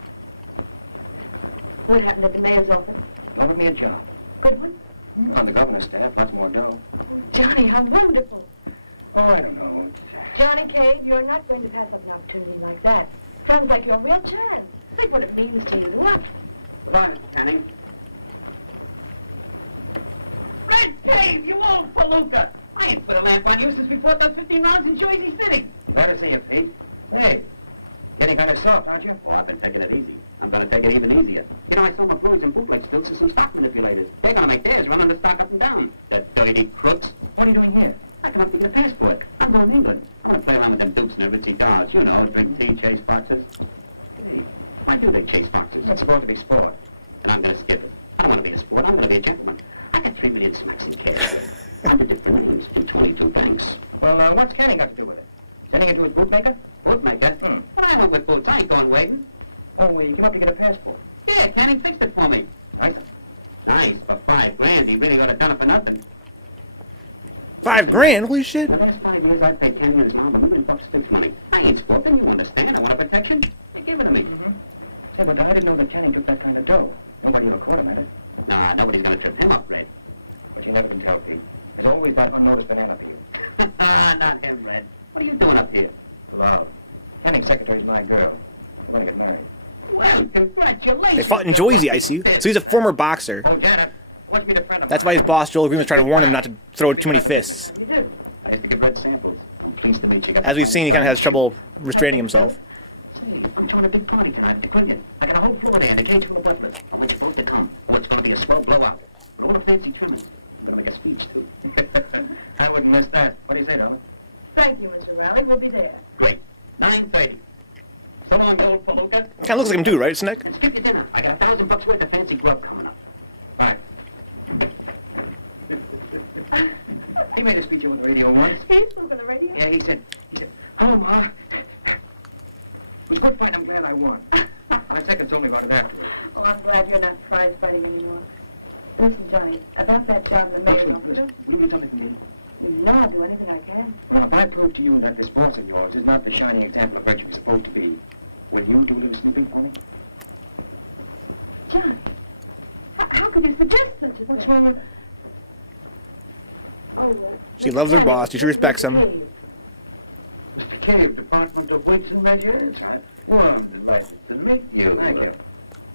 What happened at the mayor's office? Love me a job. Good one? On the governor's staff, lots more dough. Johnny, how wonderful. Oh, I don't know. Johnny Cave, you're not going to pass up an opportunity like that. Sounds like your real chance. Think what it means to you. What? Right, Penny. Red Cave, you old palooka! I ain't put a lamp on you since we fought those 15 rounds in Jersey City. Glad to see you, Pete. Hey, getting kind of soft, aren't you? Oh, I've been taking it easy. I'm going to take it even easier. You know, I saw my fools and booklets still to some stock manipulators. They're going to make theirs run on the stock up and down. The dirty crooks. What are you doing here? I can help you get a passport. I'm going to England. I don't play around with them dukes and their ritzy guards. You know, drink tea, chase foxes. Hey, why do they chase foxes? It's supposed to be sport. And I'm going to skip it. I don't want to be a sport. I'm going to be a gentleman. I got 3 million smacks in cash. I'm a different names from 22 banks. Well, what's Kenny got to do with it? Sending it to his bootmaker? Bootmaker? But I know with boots. I ain't going waiting. Oh, well, you can help you get a passport. Yeah, Kenny fixed it for me. Nice. Nice. For $5,000, he really got it done for nothing. $5,000? Holy shit. The last 5 years I've paid 10 years now, but nobody bucks gives money. I ain't spoken, you understand. I want protection. You give it to me. Say, but I didn't know that Kenny took that kind of dough. Nobody would have caught him at it. Nah, nobody's going to trip him up, Red. But you never can tell, Pete. There's always that unnoticed banana for you. Not him, Red. What are you doing up here? Love. Kenny's secretary's my girl. We're going to get married. Well, congratulations. They fought in Jersey, I see. So he's a former boxer. Oh, Janet. What's been a friend of That's why his boss, Joel Green, was trying to warn him not to throw too many fists. You do. I used to get red samples. I'm pleased to meet you. As we've seen, he kind of has trouble restraining himself. Say, I'm throwing a big party tonight at Quinton. I got a whole floor there and a cage full of butlers. I want you both to come. Well, it's going to be a swell blowout. With all the fancy trimmings. I'm going to make a speech, too. I wouldn't miss that. What do you say, darling? Thank you, Mr. Rowley. We'll be there. Great. 9:30. So long, old palooka. Kind of looks like him too, right, Snake? Let's get you dinner. I got $1,000 worth of fancy grub coming up. All right. He made a speech on the radio once. Steve from the radio? Yeah, he said, hello, Ma. It was good fight. I'm glad I won. My second told me about it afterwards. Oh, I'm glad you're not prize fighting anymore. Listen, Johnny, about that job in the mayor's office. You do something for me. You know I'll do anything I can. Well, if I prove to you that this boss of yours is not the shining example of virtue he's supposed to be, will you do a little snooping for me? Johnny, how could you suggest such a thing? What's wrong with... Oh, well, She loves her boss. She respects him. Mr. Cave, Department of Weights and Measures. Well, I'm delighted to meet you. Thank you.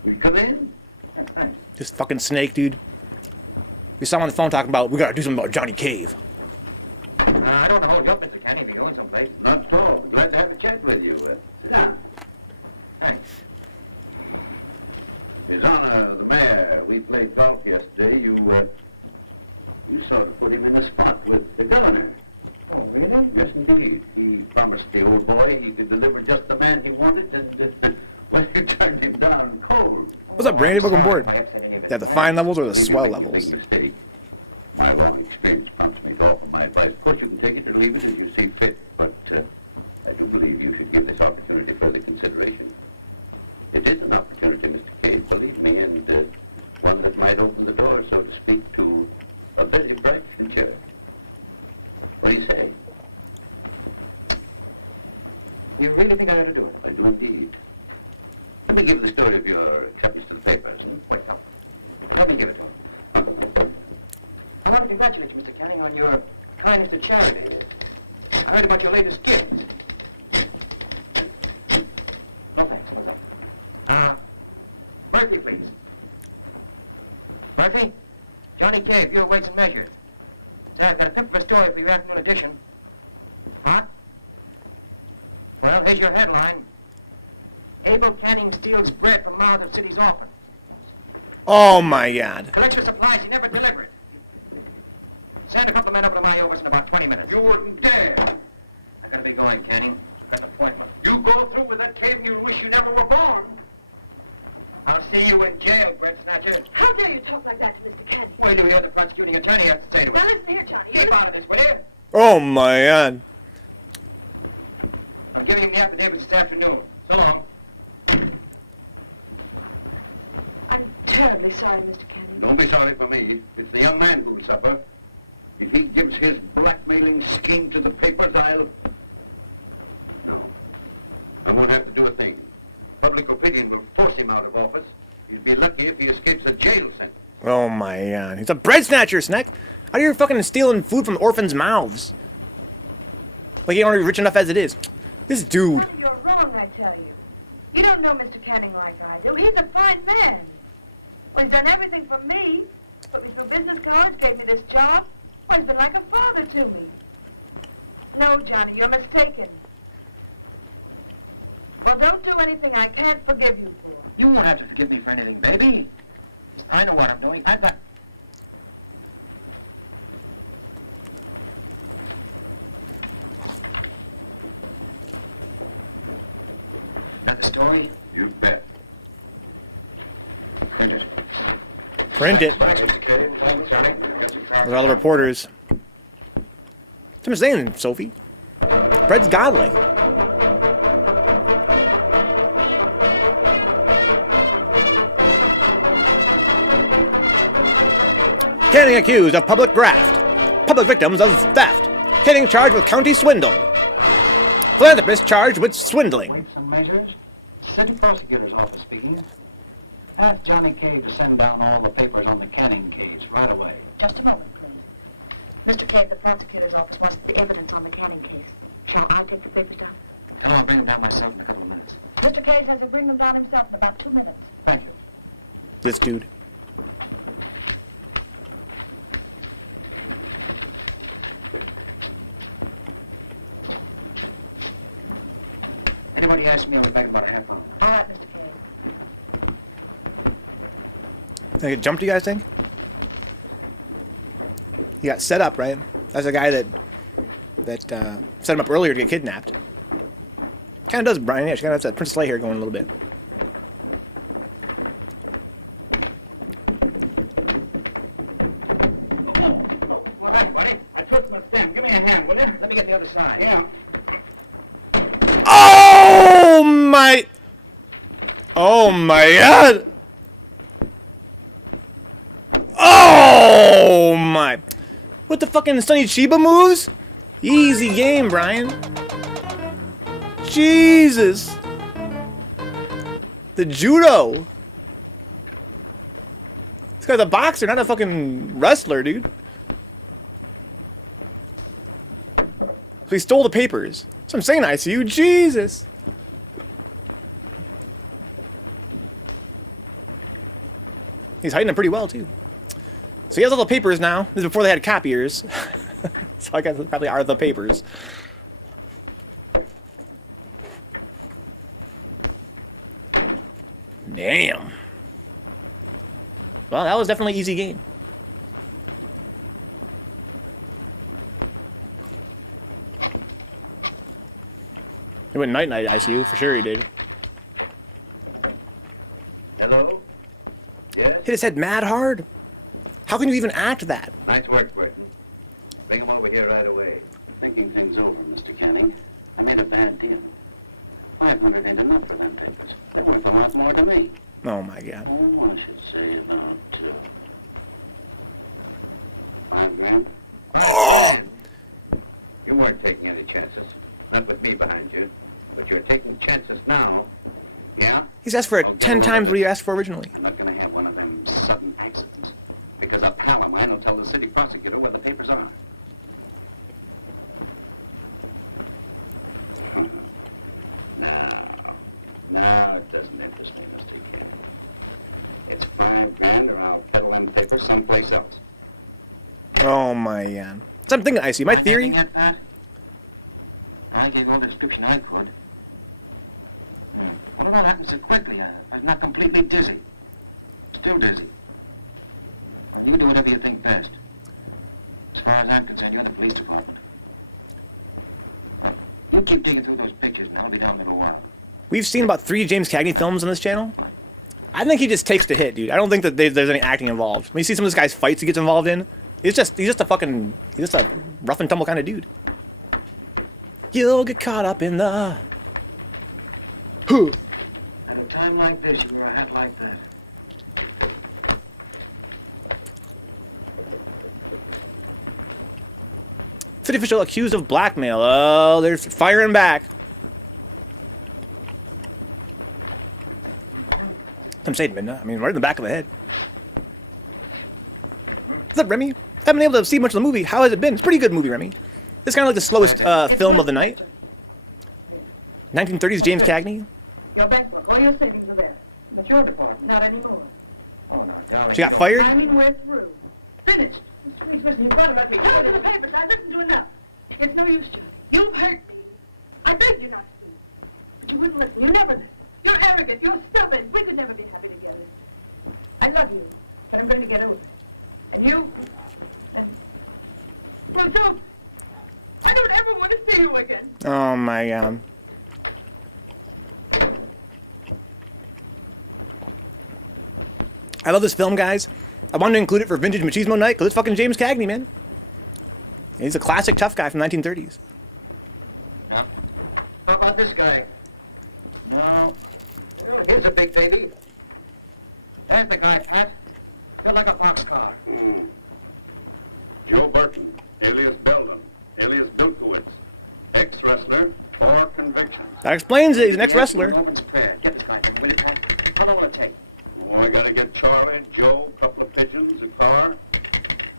You come in? Thanks. This fucking Snake, dude. We saw him on the phone talking about, we gotta do something about Johnny Cave. I don't want to hold you up, Mr. Kenny, if you're going someplace. Not at all. Glad to have a chat with you. Yeah. Thanks. His Honor, the Mayor, we played golf yesterday. You sort of put him in the spot with the governor. Oh, really? Yes, indeed. He promised the old boy he could deliver just the man he wanted, and well, he turned him down cold. What's up, Brandy? Welcome aboard. They have the fine levels or the swell levels? My long experience prompts me to offer my advice. Of course, you can take it or leave it as you see fit, but I do believe you should give this opportunity further consideration. It is an opportunity, Mr. Cave, believe me, and one that might open the door, so to speak, to a very bright future. What do you say? You really think I ought to do it? I do indeed. give the story of your copies to the papers. Let me give it to him. I want to congratulate you, Mr. Canning, on your kindness to charity. I heard about your latest gift. No thanks, what's up? Murphy, please. Murphy? Johnny Cave, your weights and measures. I've got a tip for a story for your afternoon edition. Huh? Well, here's your headline. Abel Canning steals bread from mouth of city's orphan. Oh my God. Collects your supplies, he never delivered. Send a couple men up to my office in about 20 minutes. You wouldn't dare. I gotta be going, Canning. Got an appointment. You go through with that cave and you'll wish you never were born. I'll see you in jail, Brett Snatcher. How dare you talk like that to Mr. Canning? Wait till we hear the prosecuting attorney has to say to Now us. listen here, Johnny. Keep out of this, will you? Oh my God. I'm giving him the affidavit this afternoon. So long. I'm terribly sorry, Mr. Canning. Don't be sorry for me. It's the young man who will suffer. If he gives his blackmailing scheme to the papers, I'll... No. I won't have to do a thing. Public opinion will force him out of office. He'll be lucky if he escapes a jail sentence. Oh my God. He's a bread snatcher, Snack. How are you fucking stealing food from orphans' mouths? Like he already rich enough as it is. This dude. Johnny, you're wrong, I tell you. You don't know Mr. Canning like I do. He's a fine man. Well, he's done everything for me. Put me through business cards, gave me this job. Well, he's been like a father to me. No, Johnny, you're mistaken. Well, don't do anything I can't forgive you for. You don't have to forgive me for anything, baby. I know what I'm doing. I've got... Got the story? You bet. Print it. Print it. Thanks, Mr. Cave. Johnny. With all the reporters. I'm saying, Sophie. Bread's godlike. Canning accused of public graft. Public victims of theft. Canning charged with county swindle. Philanthropist charged with swindling. Weights and measures. City prosecutor's office speaking. Ask Johnny Cave to send down all the papers on the Canning case right away. Just a moment, please. Mr. Cave, the prosecutor's office wants the evidence on the Canning case. Shall I take the papers down? And I'll bring them down myself in a couple of minutes. Mr. Cave has to bring them down himself in about 2 minutes. Thank you. This dude. Anybody asks me, I'll be back about a half hour. All right, Mr. Cave. Think it jumped, you guys think? He got set up, right? That's the guy that set him up earlier to get kidnapped. Kind of does Brian. Yeah, she kind of has that Princess Leia hair going a little bit. Well, hi, buddy. I twisted my stem. Give me a hand, will you? Let me get the other side. Yeah. Oh my! Oh my God! Oh my! What the fucking Sonny Chiba moves? Easy game, Brian. Jesus! The judo. This guy's a boxer, not a fucking wrestler, dude. He stole the papers. That's what I'm saying, ICU. Jesus! He's hiding them pretty well, too. So he has all the papers now. This is before they had copiers. So I guess they probably are the papers. Damn. Well, that was definitely an easy game. He went night-night ICU, for sure he did. Hello? Yes? Hit his head mad hard. How can you even act that? Nice work, Burton. Bring him over here right away. Thinking things over, Mr. Canning. I made a bad deal. 500 ain't enough for them papers. They're worth a lot more to me. Oh my God. Oh, I should say about 5 grand. Oh! You weren't taking any chances. Not with me behind you. But you're taking chances now. Yeah? He's asked for it 10 times what he asked for originally. I'm not going to have one of them sudden accidents, because a pal of mine will tell the city prosecutor where the papers are. No, it doesn't interest me, Mr. King. It's $5,000 or I'll peddle them papers someplace else. Oh my god. So I'm thinking, I see. My theory. At that? I gave all the description I could. What about happened so quickly? I'm not completely dizzy. Still dizzy. Well, you do whatever you think best. As far as I'm concerned, you're in the police department. Well, you keep digging through those pictures, and I'll be down in a little while. We've seen about 3 James Cagney films on this channel. I think he just takes the hit, dude. I don't think that there's any acting involved. When you see some of this guy's fights he gets involved in, he's just a rough and tumble kind of dude. You'll get caught up in the... Huh. At a time like this, you wear a hat like that. City official accused of blackmail. Oh, they're firing back. I'm saying, Midna. I mean, right in the back of the head. What's up, Remy? Haven't been able to see much of the movie. How has it been? It's a pretty good movie, Remy. This is kind of like the slowest film of the night. 1930s James Cagney. Your bank book, all your savings are there. But your department, not anymore. Oh, no, She got fired? I mean, we're through. Finished. Mr. Reese, listen, you've got to let me. Look in the papers. I've listened to enough. It's no use, Johnny. You've hurt me. I beg you not to. But you wouldn't listen. You never did. You're arrogant. You're stubborn. We could never be happy together. I love you, but I'm going to get over it. And you, and... Well, don't. I don't ever want to see you again. Oh my god. I love this film, guys. I wanted to include it for Vintage Machismo Night because it's fucking James Cagney, man. He's a classic tough guy from 1930s. How about this guy? No. Here's a big baby. There's the guy, Pat. Look like a boxcar. Joe Burton, alias Belden, alias Bilkowitz, ex-wrestler, 4 convictions. That explains it. He's an ex-wrestler. Woman's prayer. Get this guy. Will you come? How long will it take? We gotta get Charlie, Joe, a couple of pigeons, a car.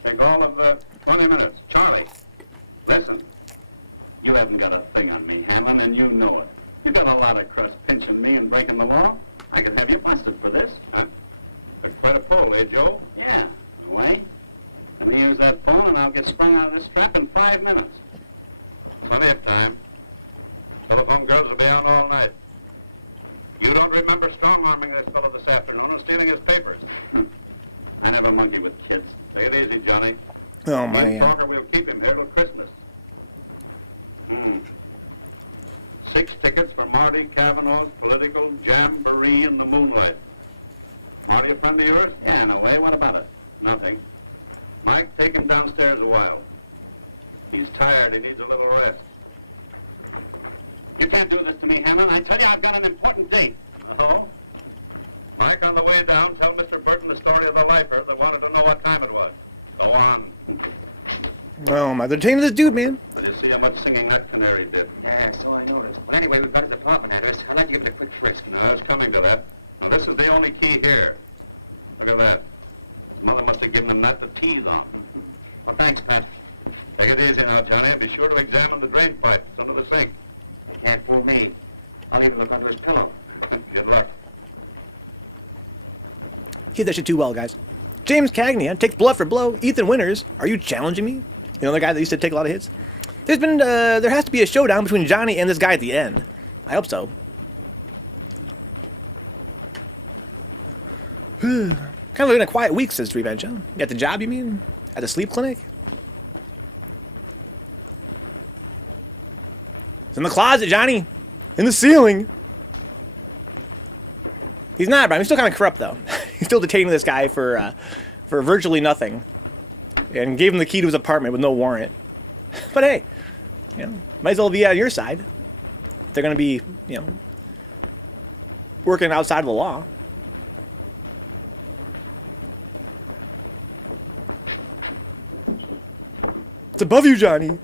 Take all of 20 minutes. Charlie, listen. You haven't got a thing on me, Hammond, and you know it. You got a lot of crust pinching me and breaking the law. I could have you busted for this. Huh? But quite a pull, eh, Joe? Yeah. Wait. Let me use that phone and I'll get sprung out of this trap in 5 minutes. Plenty of time. Telephone girls will be out all night. You don't remember strong-arming this fellow this afternoon and stealing his papers. I never monkey with kids. Take it easy, Johnny. Oh my god. Talker, we'll keep him here till Christmas. 6 tickets for Marty Kavanaugh's political jamboree in the moonlight. Marty a friend of yours? Yeah, in a way. What about it? Nothing. Mike, take him downstairs a while. He's tired. He needs a little rest. You can't do this to me, Hammond. I tell you, I've got an important date. Oh? Mike, on the way down, tell Mr. Burton the story of the lifer that wanted to know what time it was. Go on. Oh my, they're detaining this dude, man. Did you see how much singing that canary did? Yeah, so I noticed. But anyway, we've got his apartment address. I'd like to give it a quick frisk. No, I was coming to that. Now, this is the only key here. Look at that. His mother must have given him that to tease on. Well, thanks, Pat. Take it easy now, Johnny. Be sure to examine the drain pipes under the sink. You can't fool me. I'll even look under his pillow. Good luck. He did that shit too well, guys. James Cagney, huh? Takes blow for blow. Ethan Winters, are you challenging me? You know the guy that used to take a lot of hits? There has to be a showdown between Johnny and this guy at the end. I hope so. Kind of living a quiet week since Revenge, huh? You got the job, you mean? At the sleep clinic? It's in the closet, Johnny. In the ceiling. He's not, Brian. He's still kind of corrupt, though. He's still detaining this guy for virtually nothing. And gave him the key to his apartment with no warrant. But hey, you know, might as well be on your side. If they're going to be, you know, working outside of the law. It's above you, Johnny.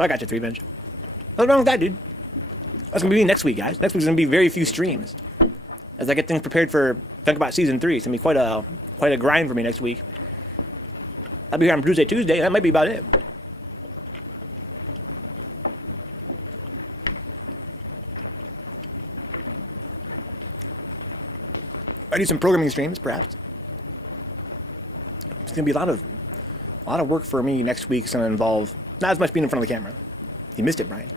I got you, 3 bench. What's wrong with that, dude? That's gonna be me next week, guys. Next week's gonna be very few streams. As I get things prepared for Vencabot Season 3, it's gonna be quite a grind for me next week. I'll be here on Tuesday. That might be about it. I do some programming streams, perhaps. It's gonna be a lot of work for me next week. It's gonna involve not as much being in front of the camera. You missed it, Brian.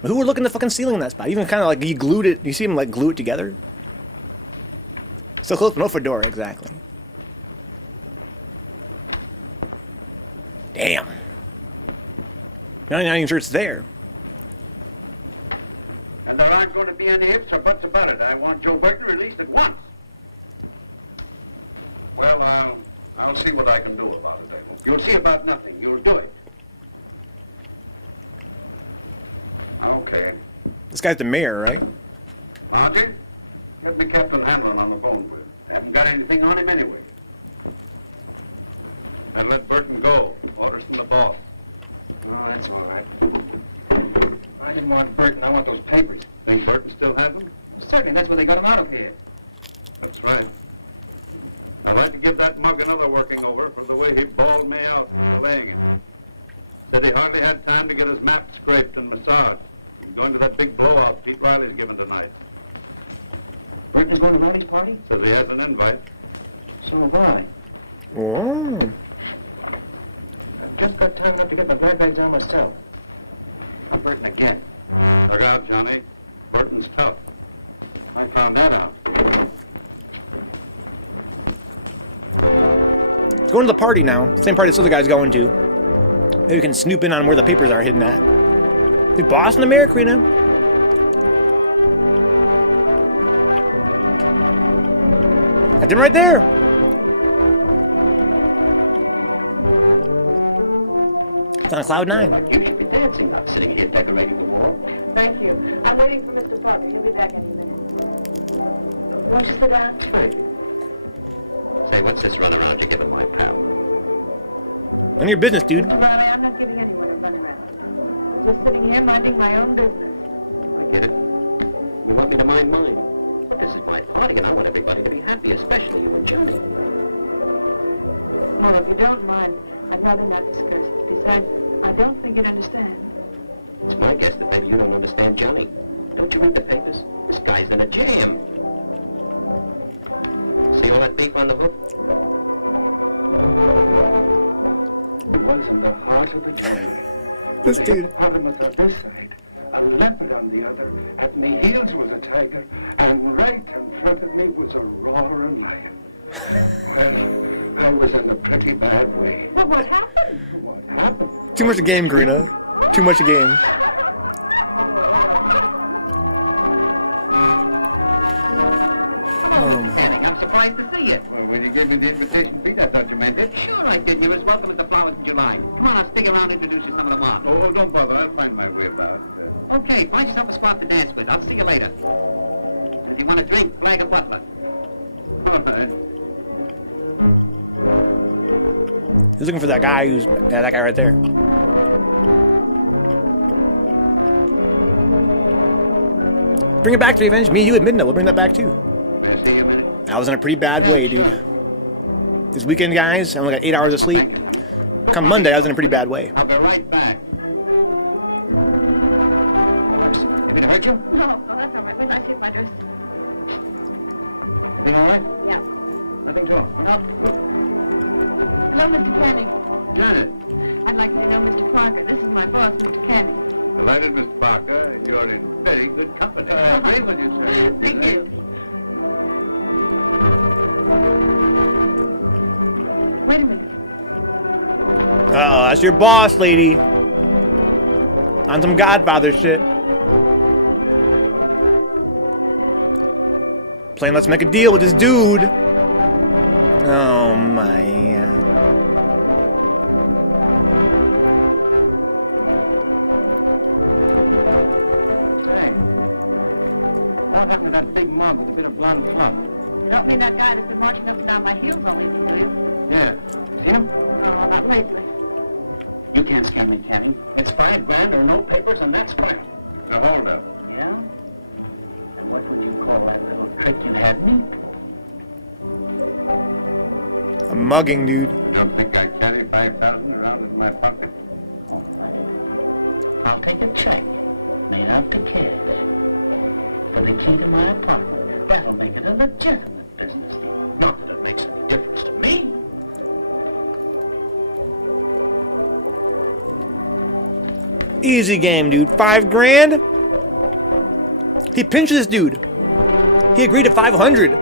But who would look in the fucking ceiling in that spot? Even kind of like he glued it. You see him like glue it together. So close, but no fedora, exactly. Damn. Now I'm not even sure it's there. And there aren't going to be any ifs or buts about it. I want Joe Burton released at once. Well, I'll see what I can do about it. You'll see about nothing. You'll do it. Okay. This guy's the mayor, right? Auntie? Get me Captain Hamlin on the phone. I haven't got anything on him anyway. And let Burton go. Orders from the boss. Oh, that's all right. I didn't want Burton. I want those papers. Think Burton still has them? Certainly, that's where they got him out of here. That's right. I had to give that mug another working over from the way he bawled me out laying it. Said he hardly had time to get his map scraped and massaged. He's going to that big blowout Pete Riley's giving tonight. Burton's going to Riley's party? Says he has an invite. So have I. Oh. I've just got time enough to get the bird bags on myself. Not Burton again. Look out, Johnny. Burton's tough. I found that out. He's going to the party now. Same party this other guy's going to. Maybe we can snoop in on where the papers are hidden at. The boss in the mayor, Karina. That's him right there. It's on cloud 9. You should be dancing, not sitting here decorating the wall. Thank you. I'm waiting for Mr. Parker. He'll be back any minute. Won't you sit down? Say, what's this run around you giving my pal? None of your business, dude. Mommy, I'm not giving anyone a runaround. Just sitting here minding my own business. I get it. You want me to mind mine? But this is my party, and I want everybody to be happy, especially you and Johnny. Oh, if you don't mind, I'd rather not discuss it. Besides, I don't think you'd understand. It's my guess that maybe you don't understand Johnny. Don't you read the papers? This guy's in a jam. See all that beef on the hook? It was in the heart of the jam. This dude. Hippopotamus on this side, a leopard on the other. At my heels was a tiger, and right in front of me was a roaring lion. Well, I was in a pretty bad way. Well, what happened? What happened? Too much a game, Karina. Too much a game. I'm surprised to see you. Well, when you gave me the invitation, Pete, I thought you meant it. Sure I did. You're as welcome as the flowers in July. Come on, I'll stick around and introduce you to some of the mob. Oh, well, don't bother. I'll find my way about. Okay, find yourself a spot to dance with. I'll see you later. If you want a drink, flag a butler. All right. He's looking for that guy who's... Yeah, that guy right there. Bring it back to Revenge. Me and you at midnight. We'll bring that back too. I'll see you a minute. I was in a pretty bad way, dude. This weekend, guys, I only got 8 hours of sleep. Come Monday, I was in a pretty bad way. I'll be right back. Can I hurt you? No, oh, that's all right. Wait till I see if my dress. You all right? Yeah. Nothing to it. Hello, Mr. Cagney. Janet. I'd like to know Mr. Parker. This is my boss, Mr. Cagney. Delighted, Miss Parker. You're in very good company. Hey, what do you say? Wait a minute. Oh, that's your boss, lady. On some Godfather shit. Playing Let's Make a Deal with this dude. Oh, my. What happened to that big mug with a bit of blonde fluff? You don't mean that guy that's been marching up and down my heels all evening, do you? Yeah. See him? Oh, not lately. He can't scare me, can you? It's 5 grand, there are no papers, and that's why. Now, hold up. Yeah? What would you call that little trick you had me? A mugging, dude. Don't think I carry 5,000 around in my pocket. I'll take a check, made out to cash. For the key to my apartment. That'll make it a legitimate business deal. Not that it makes any difference to me. Easy game, dude. 5 grand? He pinched this dude. He agreed to 500.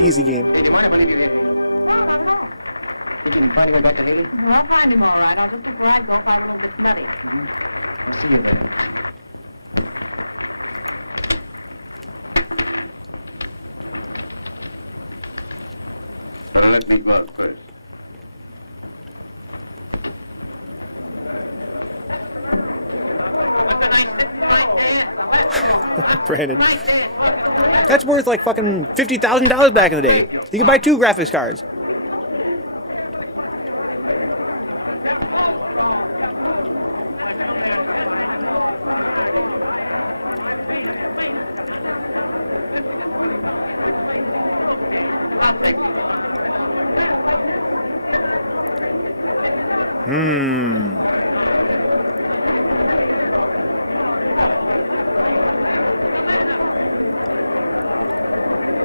Easy game. Hey, do you mind if I leave you here? You can find him back at 80? I'll find him all right. I'll just take a ride, go find a little bit bloody. I'll see you there. Well, let me go out first. Brandon. That's worth like fucking $50,000 back in the day. You could buy 2 graphics cards.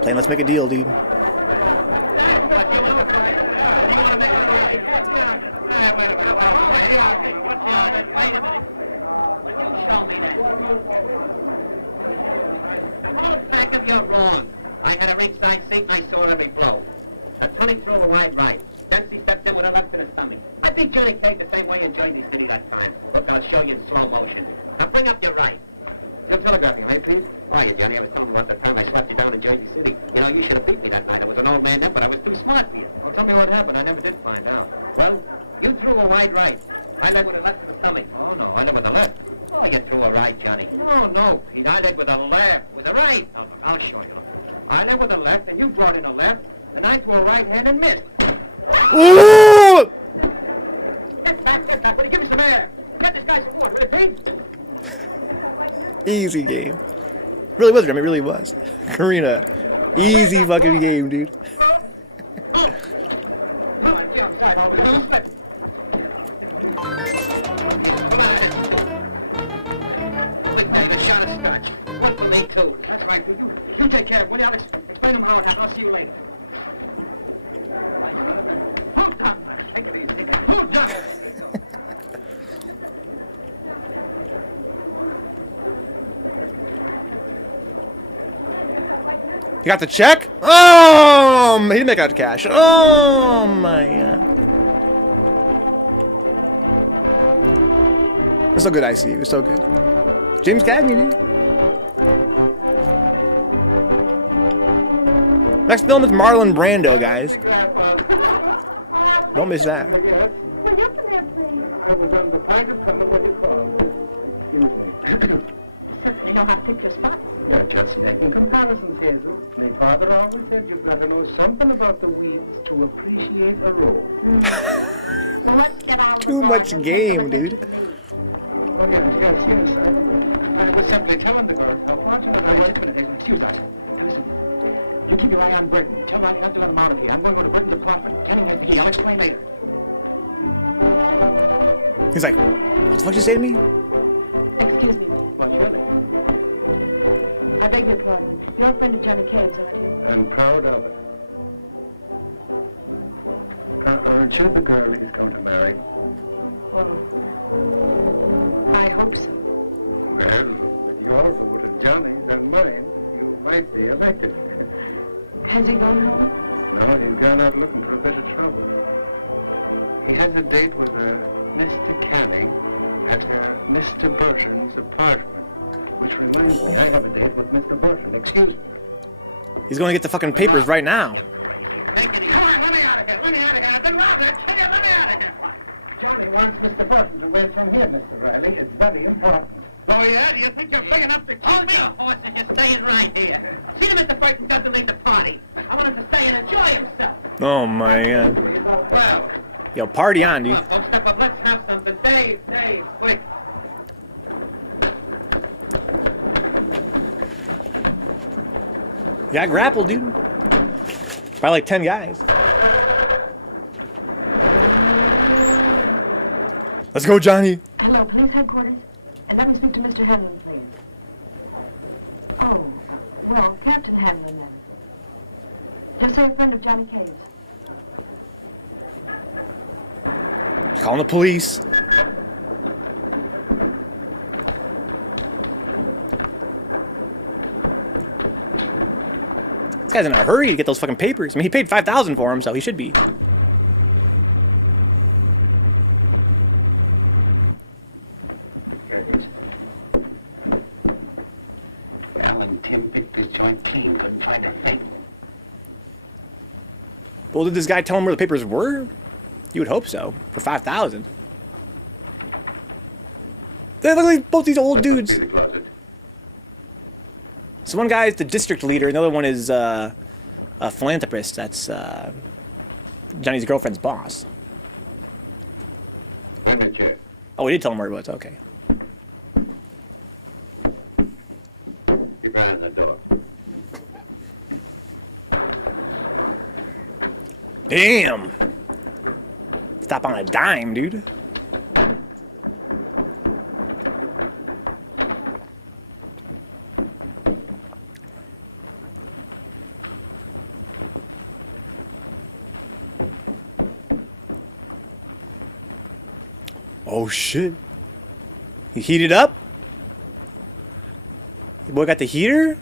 Playing Let's Make a Deal, dude. You're wrong. I had a ringside seat and I saw every blow. A 20 throw the right. Dempsey stepped in with a left in his stomach. I think Jerry played the same way in Jersey City that time. Look, I'll show you in slow motion. Now bring up your right. You're telegraphing, right, Pete? Why, Johnny, I was telling you about the time I slapped you down in Jersey City. You know, you should have beat me that night. It was an old man then, but I was too smart for you. Well, tell me what happened. I never did find out. Well, you threw a right. I led with a left in the stomach. Oh, no, I led with a left. Oh, you threw a right, Johnny. No, Pete, I led with a left. With a right. Oh, I'll show you. I led with a left, and you brought in a left, and I threw a right hand and missed. Ooh! Give me some air. Get this guy some water, Pete. Easy game. Really was, Remy. Really was. Karina. Easy fucking game, dude. You take care. Will you, Alex? Explain them how it happened. I'll see you later. You got the check? Oh, he didn't make out cash. Oh my god. It's so good, ICU. It's so good. James Cagney, dude. Next film is Marlon Brando, guys. Don't miss that. In comparison, Hazel, my father always said you've got to know something about the weeds to appreciate a rose. Too much game, dude. Oh, yes. We'll simply tell him the girls how fortunate I am. Excuse us. You keep your eye on Britain. Tell him not to let him out of here. I'm going to go to Britain's apartment. Tell him the key. I'll explain later. He's like, what the fuck did you say to me? Excuse me. I beg your pardon. You're a friend of Johnny Cade's, aren't you? I'm proud of it. Aren't you the girl he's going to marry? Well, I hope so. Well, you also put a Johnny as mine. You might be elected. Has he gone home? No, he's gone out looking for a bit of trouble. He has a date with Mr. Cagney at Mr. Burton's apartment. Which reminds me, I have a date with Mr. Burton. Excuse me. He's going to get the fucking papers right now. Johnny wants Mr. Burton away from here, Mr. Riley. It's very important. Oh, yeah? Do you think you're big enough to call me a horse and just staying right here? See him at the Burton doesn't make the party. I want him to stay and enjoy himself. Oh my god. Well, Yo, party on, dude. step up. Let's have something. Got grappled, dude. By like 10 guys. Let's go, Johnny. Hello, police headquarters. And let me speak to Mr. Hanlon, please. Oh, well, Captain Hanlon, then. Yes, sir, a friend of Johnny Cave's. Calling the police. This guy's in a hurry to get those fucking papers. I mean, he paid $5,000 for them, so he should be. Here it is. Al and Tim picked this joint clean. Couldn't find a thing. Well, did this guy tell him where the papers were? You would hope so. For $5,000. They look like both these old dudes. So one guy is the district leader, and the other one is a philanthropist. That's Johnny's girlfriend's boss. Oh, we did tell him where it was. Okay. Keep your eye on the door. Damn. Stop on a dime, dude. Oh shit. You heated up? Your boy got the heater? Hit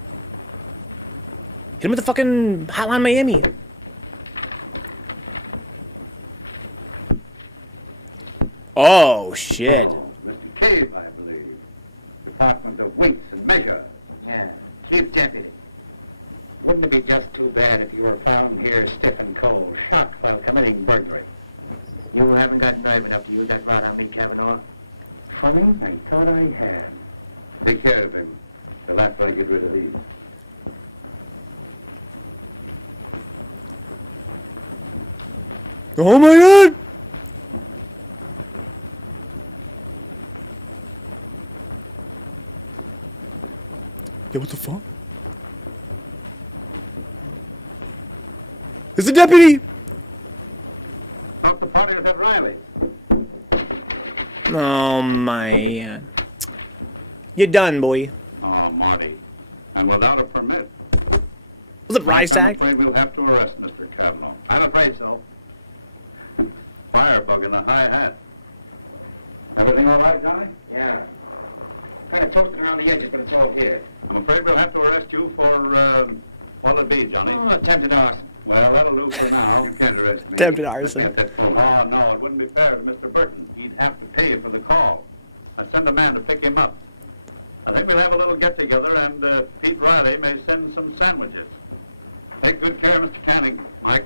him with the fucking Hotline Miami. Oh shit. Mr. Cave, I believe. Department of Weights and Measure. Yeah, Chief Deputy. Wouldn't it be just too bad if you were found here stiff and cold, shot while committing burglary? You haven't got nerve enough to use that rod on me, Kavanaugh. Funny, I thought I had. Take care of him. The last way to get rid of these. Oh my god! Yo, what the fuck? It's the deputy! Not the party of Riley. Oh man. You're done, boy. Oh, Marty. And without a permit. Was it price I'm tag? afraid we'll have to arrest Mr. Cagney. I'm afraid so. Firebug in a high hat. Everything all right, Johnny? Yeah. Kind of toasted around the edges, but it's all here. I'm afraid we'll have to arrest you for, what'll it be, Johnny? Oh, attempted arson. Well, that'll do for now. You can't arrest me. Attempted arson. Oh, no, it wouldn't be fair to Mr. Burton. He'd have to pay you for the call. I'd send a man to pick him up. I think we'll have a little get-together, and Pete Riley may send some sandwiches. Take good care of Mr. Canning, Mike.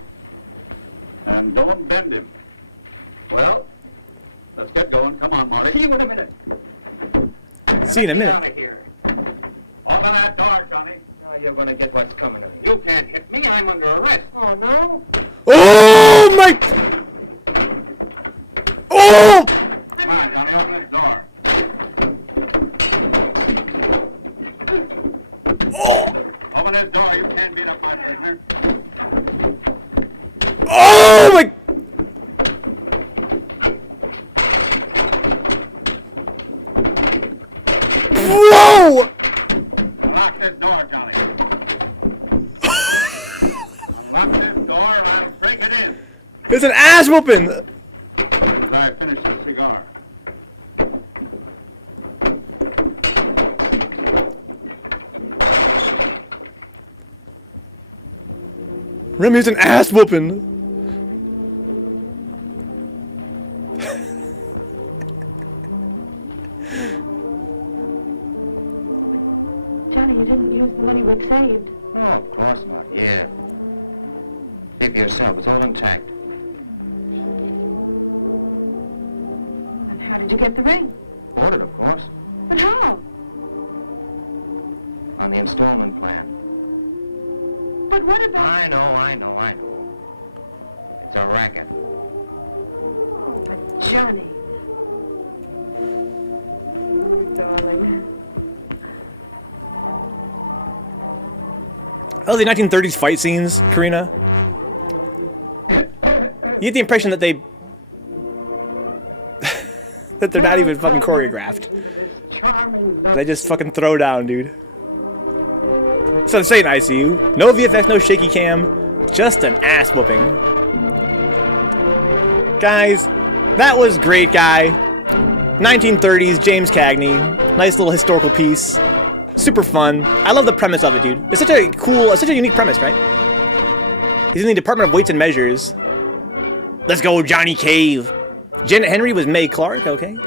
And don't bend him. Well, let's get going. Come on, Marty. See you in a minute. See you in a Get out minute. of here. Open that door, Johnny. Now you're going to get what's coming of you. You can't hit me. I'm under arrest. Oh, no? Oh my! Oh! Come on, Johnny, open that door. Oh! Open that door. You can't beat up my prisoner. Oh my! Whoa! Lock this door, Johnny. Lock this door, or I'll break it in. It's an ass whooping. All right, finish this cigar. Remy's an ass whooping. Johnny, you didn't use the money we saved. No, of course not. Yeah. Think of yourself. It's all intact. And how did you get the ring? Ordered, of course. But how? On the installment plan. But what about... I know. It's a racket. But Johnny. Darling. Oh, the 1930s fight scenes, Karina. You get the impression that they that they're not even fucking choreographed. They just fucking throw down, dude. So I'm saying ICU. No VFX, no shaky cam. Just an ass whooping. Guys, that was great, guy. 1930s, James Cagney. Nice little historical piece. Super fun. I love the premise of it, dude. It's such a cool, such a unique premise, right? He's in the Department of Weights and Measures. Let's go, Johnny Cave. Janet Henry was Mae Clark, okay.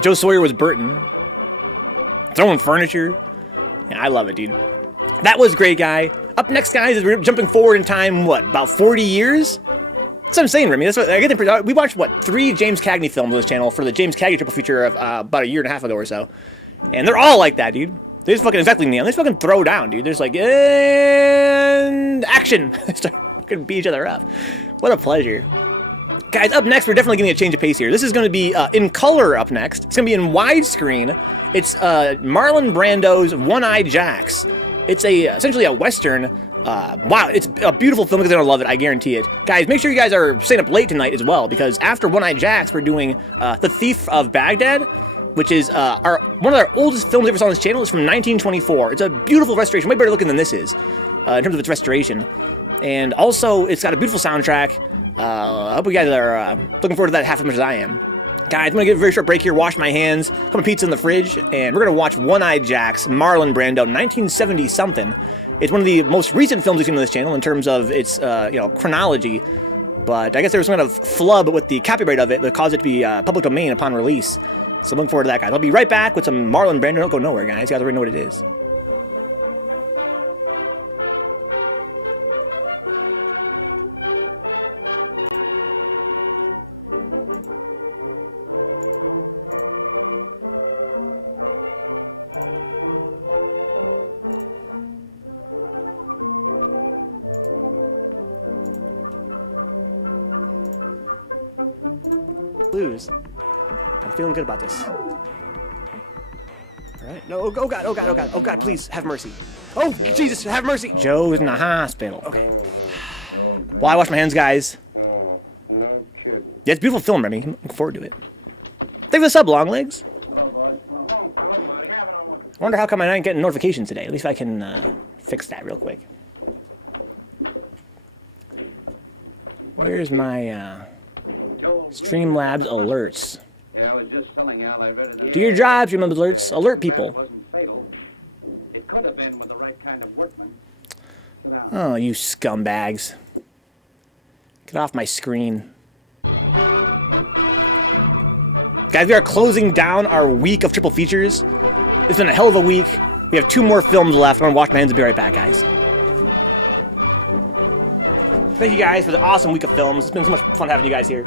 Joe Sawyer was Burton. Throwing furniture. Yeah, I love it, dude. That was great, guy. Up next, guys, is we're jumping forward in time, what, about 40 years? That's what I'm saying, Remy. That's what I get. We watched, what, 3 James Cagney films on this channel for the James Cagney triple feature of about a year and a half ago or so. And they're all like that, dude. They just fucking, exactly, Neon. They just fucking throw down, dude. They're just like, and action. They start fucking beat each other up. What a pleasure. Guys, up next, we're definitely getting a change of pace here. This is going to be in color up next. It's going to be in widescreen. It's Marlon Brando's One-Eyed Jacks. It's essentially a Western. Wow, it's a beautiful film. You're going to love it, I guarantee it. Guys, make sure you guys are staying up late tonight as well, because after One-Eyed Jacks, we're doing The Thief of Baghdad, which is one of our oldest films ever saw on this channel. It's from 1924. It's a beautiful restoration, way better looking than this is, in terms of its restoration. And also, it's got a beautiful soundtrack. I hope you guys are looking forward to that half as much as I am. Guys, I'm going to give a very short break here, wash my hands, couple of pizza in the fridge, and we're going to watch One-Eyed Jacks, Marlon Brando, 1970-something. It's one of the most recent films we've seen on this channel in terms of its, chronology. But I guess there was some kind of flub with the copyright of it that caused it to be public domain upon release. So I'm looking forward to that, guys. I'll be right back with some Marlon Brando. Don't go nowhere, guys. You guys already know what it is. Lose. I'm feeling good about this. All right. No. Oh God. Oh God. Oh God. Oh God. Please have mercy. Oh Jesus. Have mercy. Joe's in the hospital. Okay. Well, I wash my hands, guys. Yeah, it's a beautiful film, Remy. I'm looking forward to it. Thank you for the sub, long legs. I wonder how come I ain't getting notifications today. At least if I can fix that real quick. Where's my Streamlabs alerts? Yeah, I was just filling out. I read it. Do your jobs, remember alerts. Alert people. It wasn't fatal. It could have been with the right kind of workman. Oh, you scumbags. Get off my screen. Guys, we are closing down our week of triple features. It's been a hell of a week. We have 2 more films left. I'm going to wash my hands and be right back, guys. Thank you guys for the awesome week of films. It's been so much fun having you guys here.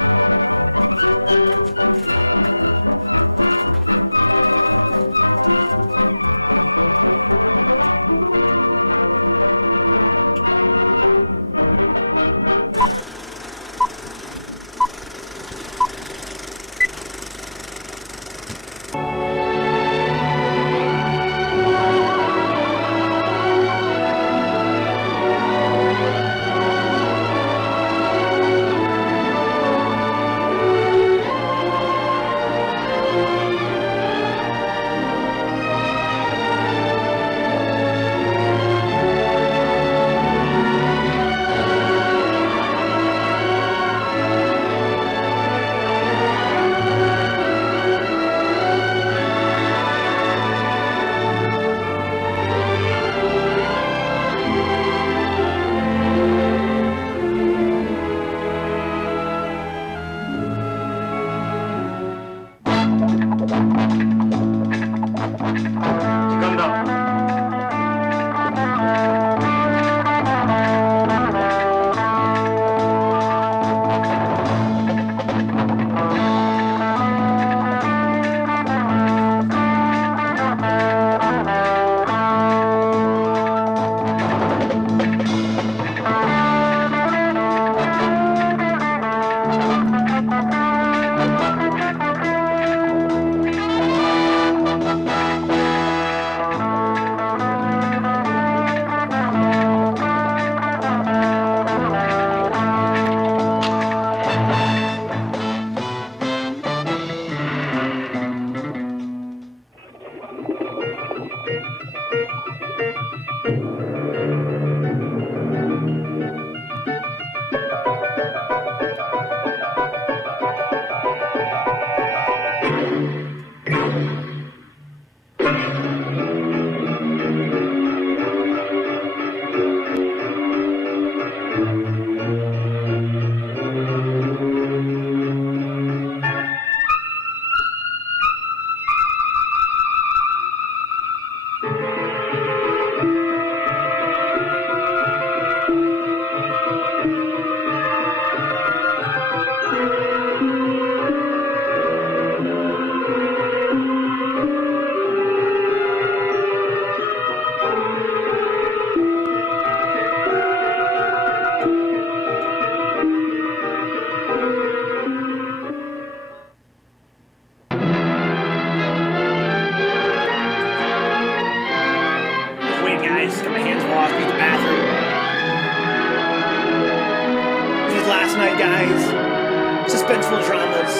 Suspenseful dramas.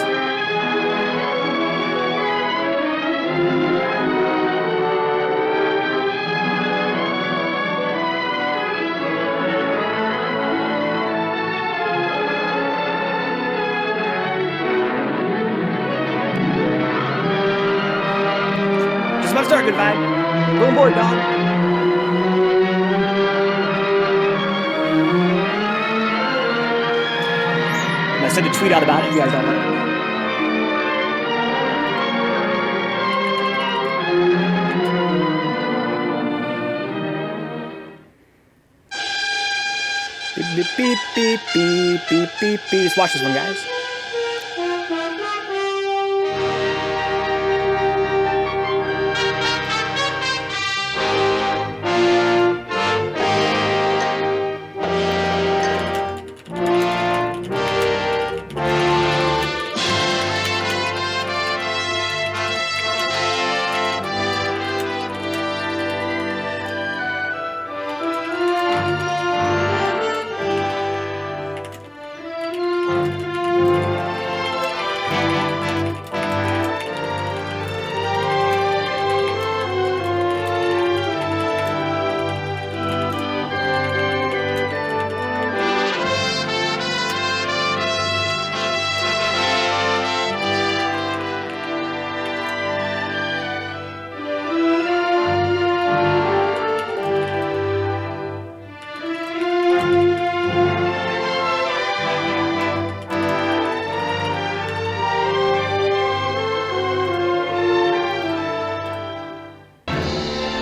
Just about to start, good vibe. Go on board, dog. I sent a tweet out about it if you guys don't mind. Beep, beep, beep, beep, beep, beep, beep. Just watch this one, guys.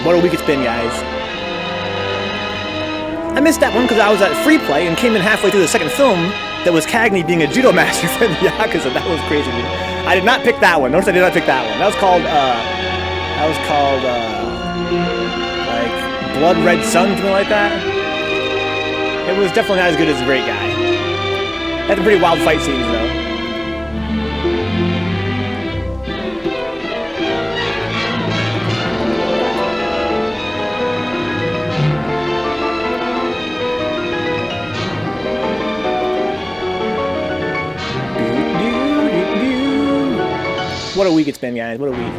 What a week it's been, guys. I missed that one because I was at Free Play and came in halfway through the second film that was Cagney being a judo master for the Yakuza. That was crazy. I did not pick that one. Notice I did not pick that one. That was called, like, Blood Red Sun, something like that. It was definitely not as good as The Great Guy. Had some pretty wild fight scenes, though. What a week it's been, guys. What a week.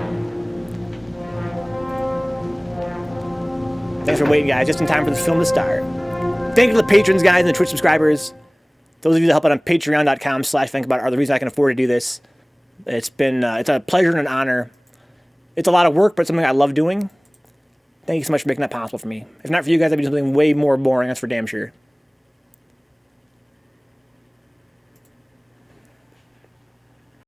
Thanks for waiting, guys. Just in time for the film to start. Thank you to the patrons, guys, and the Twitch subscribers. Those of you that help out on patreon.com/Vencabot are the reason I can afford to do this. It's been, it's a pleasure and an honor. It's a lot of work, but it's something I love doing. Thank you so much for making that possible for me. If not for you guys, I'd be doing something way more boring, that's for damn sure.